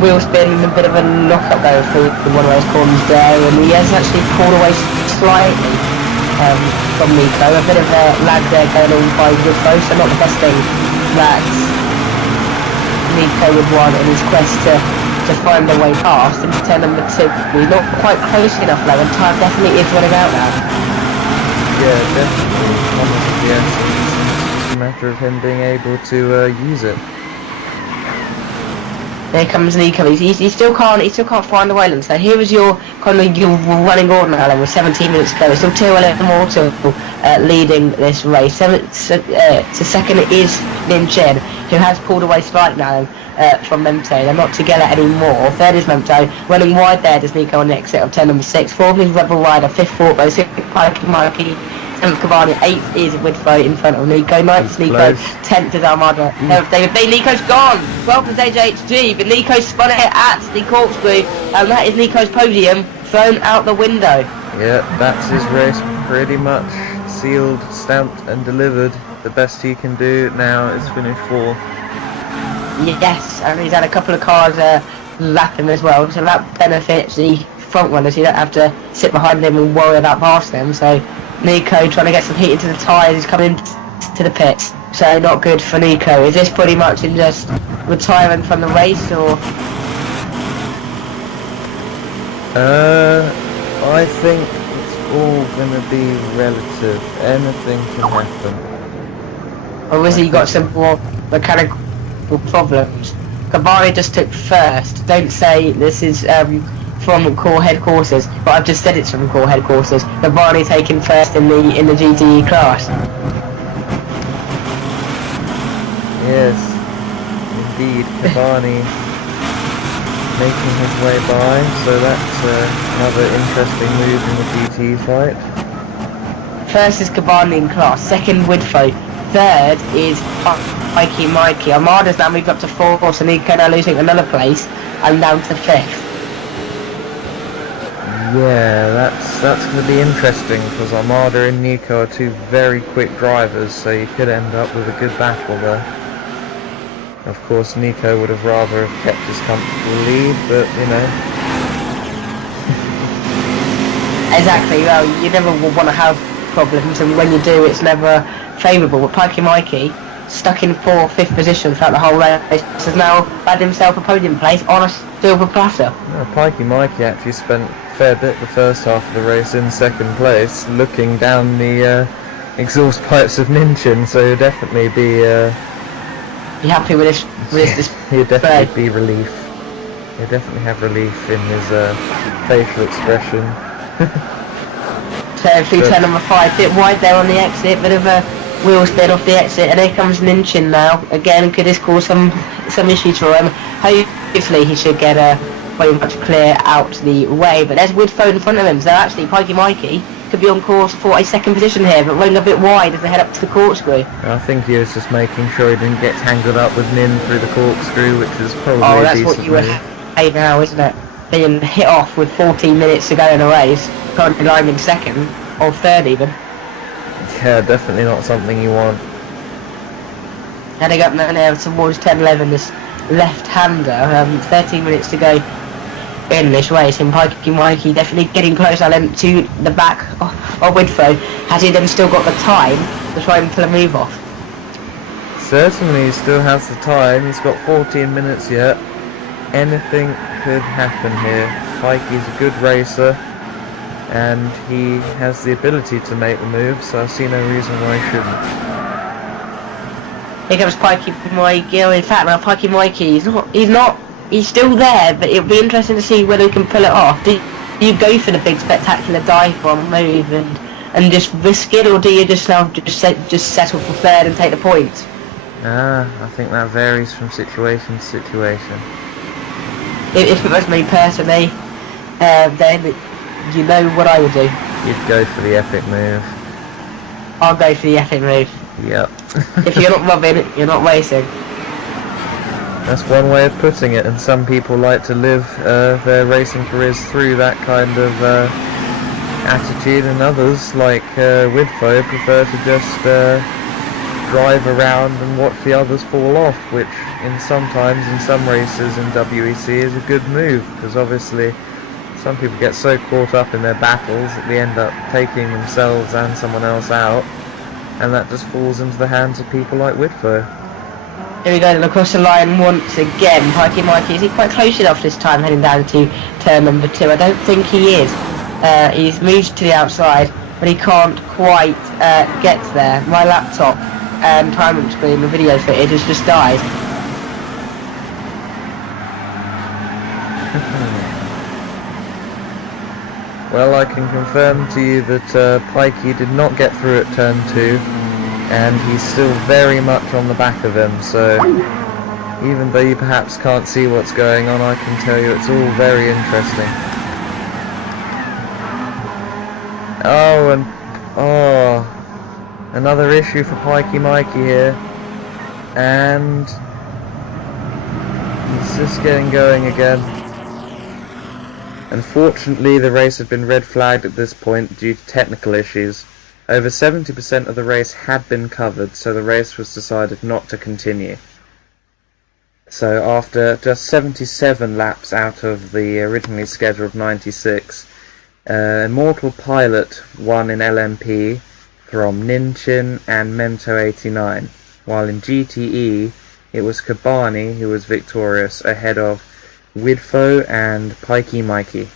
wheel spin and a bit of a knock-up going through one of those corners there, and he has actually pulled away slightly from Nico. A bit of a lag there going on by Woodfo, so not the best thing that Nico would want in his quest to find a way past into turn number 2. He's not quite close enough though, and time definitely is running out now. Yeah, definitely. Almost at the end. It's just a matter of him being able to use it. There comes Nico. He still can't find the way. So here is your kind of your running order now. Then with 17 minutes to go. It's still TOL Immortal leading this race. So second is Ninja, who has pulled away slightly now from Memto. They're not together anymore. Third is Memto. Running wide there is Nico on the exit of turn number 6. Fourth is Rebel Rider. Fifth Fortbo. Sixth Mikey. 7th Cavani, 8th is Woodfo in front of Nico, 9th is Nico, 10th is Armada, 11th David B. Nico's gone, 12th is AJHG, but Nico spun it at the corkscrew, and that is Nico's podium thrown out the window. Yeah, that's his race pretty much sealed, stamped and delivered. The best he can do now is finish 4th. Yes, and he's had a couple of cars lap him as well, so that benefits the front runners. You don't have to sit behind them and worry about past them, so Nico trying to get some heat into the tyres, he's coming to the pits, so not good for Nico. Is this pretty much in just retiring from the race, or? I think it's all going to be relative. Anything can happen. Or has he got some more mechanical problems? Kabari just took first. Don't say this is from core headquarters, but I've just said it's from core headquarters. Kabari taken first in the GTE class. Yes, indeed, Kabani making his way by, so that's another interesting move in the GT fight. First is Kabani in class, second Widfo, third is Mikey. Armada's now moved up to fourth, so Nico now losing another place, and down to fifth. Yeah, that's going to be interesting, because Armada and Nico are two very quick drivers, so you could end up with a good battle there. Of course, Nico would have rather have kept his comfortable lead, but, you know. Exactly, well, you never will want to have problems, and when you do, it's never favourable. But Pikey Mikey, stuck in 4th, 5th position throughout the whole race, has now had himself a podium place on a silver platter. Well, Pikey Mikey actually spent a fair bit the first half of the race in 2nd place, looking down the exhaust pipes of Ninchin, so he'll definitely be happy with this he'd definitely be relief. He'll definitely have relief in his facial expression. So through turn number 5, bit wide there on the exit, bit of a wheel spin off the exit, and here comes Ninchin now. Again, could this cause some issues for him? Hopefully he should get very much clear out the way, but there's Woodford in front of him, so actually Pikey Mikey could be on course for a 2nd position here, but running a bit wide as they head up to the corkscrew. I think he was just making sure he didn't get tangled up with Nin through the corkscrew, which is probably a that's decent what you would hate now, isn't it? Being hit off with 14 minutes to go in a race, currently lying in 2nd, or 3rd even. Yeah, definitely not something you want. Heading up now towards 10-11, this left-hander, 13 minutes to go in this race, and Pikey Mikey definitely getting closer then to the back of Widfo. Has he then still got the time to try and pull a move off? Certainly he still has the time, he's got 14 minutes yet. Anything could happen here. Pikey's a good racer, and he has the ability to make the move, so I see no reason why he shouldn't. Here comes Pikey Mikey. In fact, now Pikey Mikey, he's still there, but it'll be interesting to see whether he can pull it off. Do you go for the big spectacular dive bomb move and just risk it, or do you just settle for 3rd and take the points? I think that varies from situation to situation. If it was me personally, then you know what I would do. You'd go for the epic move. I'll go for the epic move. Yep. If you're not rubbing, you're not racing. That's one way of putting it, and some people like to live their racing careers through that kind of attitude, and others, like Widfo, prefer to just drive around and watch the others fall off, which sometimes in some races in WEC is a good move, because obviously some people get so caught up in their battles that they end up taking themselves and someone else out, and that just falls into the hands of people like Widfo. Here we go, across the line once again. Pikey Mikey, is he quite close enough this time heading down to turn number 2? I don't think he is. He's moved to the outside, but he can't quite get there. My laptop and timing screen, the video footage, has just died. Well, I can confirm to you that Pikey did not get through at turn 2, and he's still very much on the back of him, so even though you perhaps can't see what's going on, I can tell you it's all very interesting. Another issue for Pikey Mikey here, and he's just getting going again. Unfortunately, the race had been red flagged at this point due to technical issues. Over 70% of the race had been covered, so the race was decided not to continue. So after just 77 laps out of the originally scheduled 96, Immortal Pilot won in LMP from Ninchin and Mento89, while in GTE it was Kabani who was victorious ahead of Widfo and Pikey Mikey.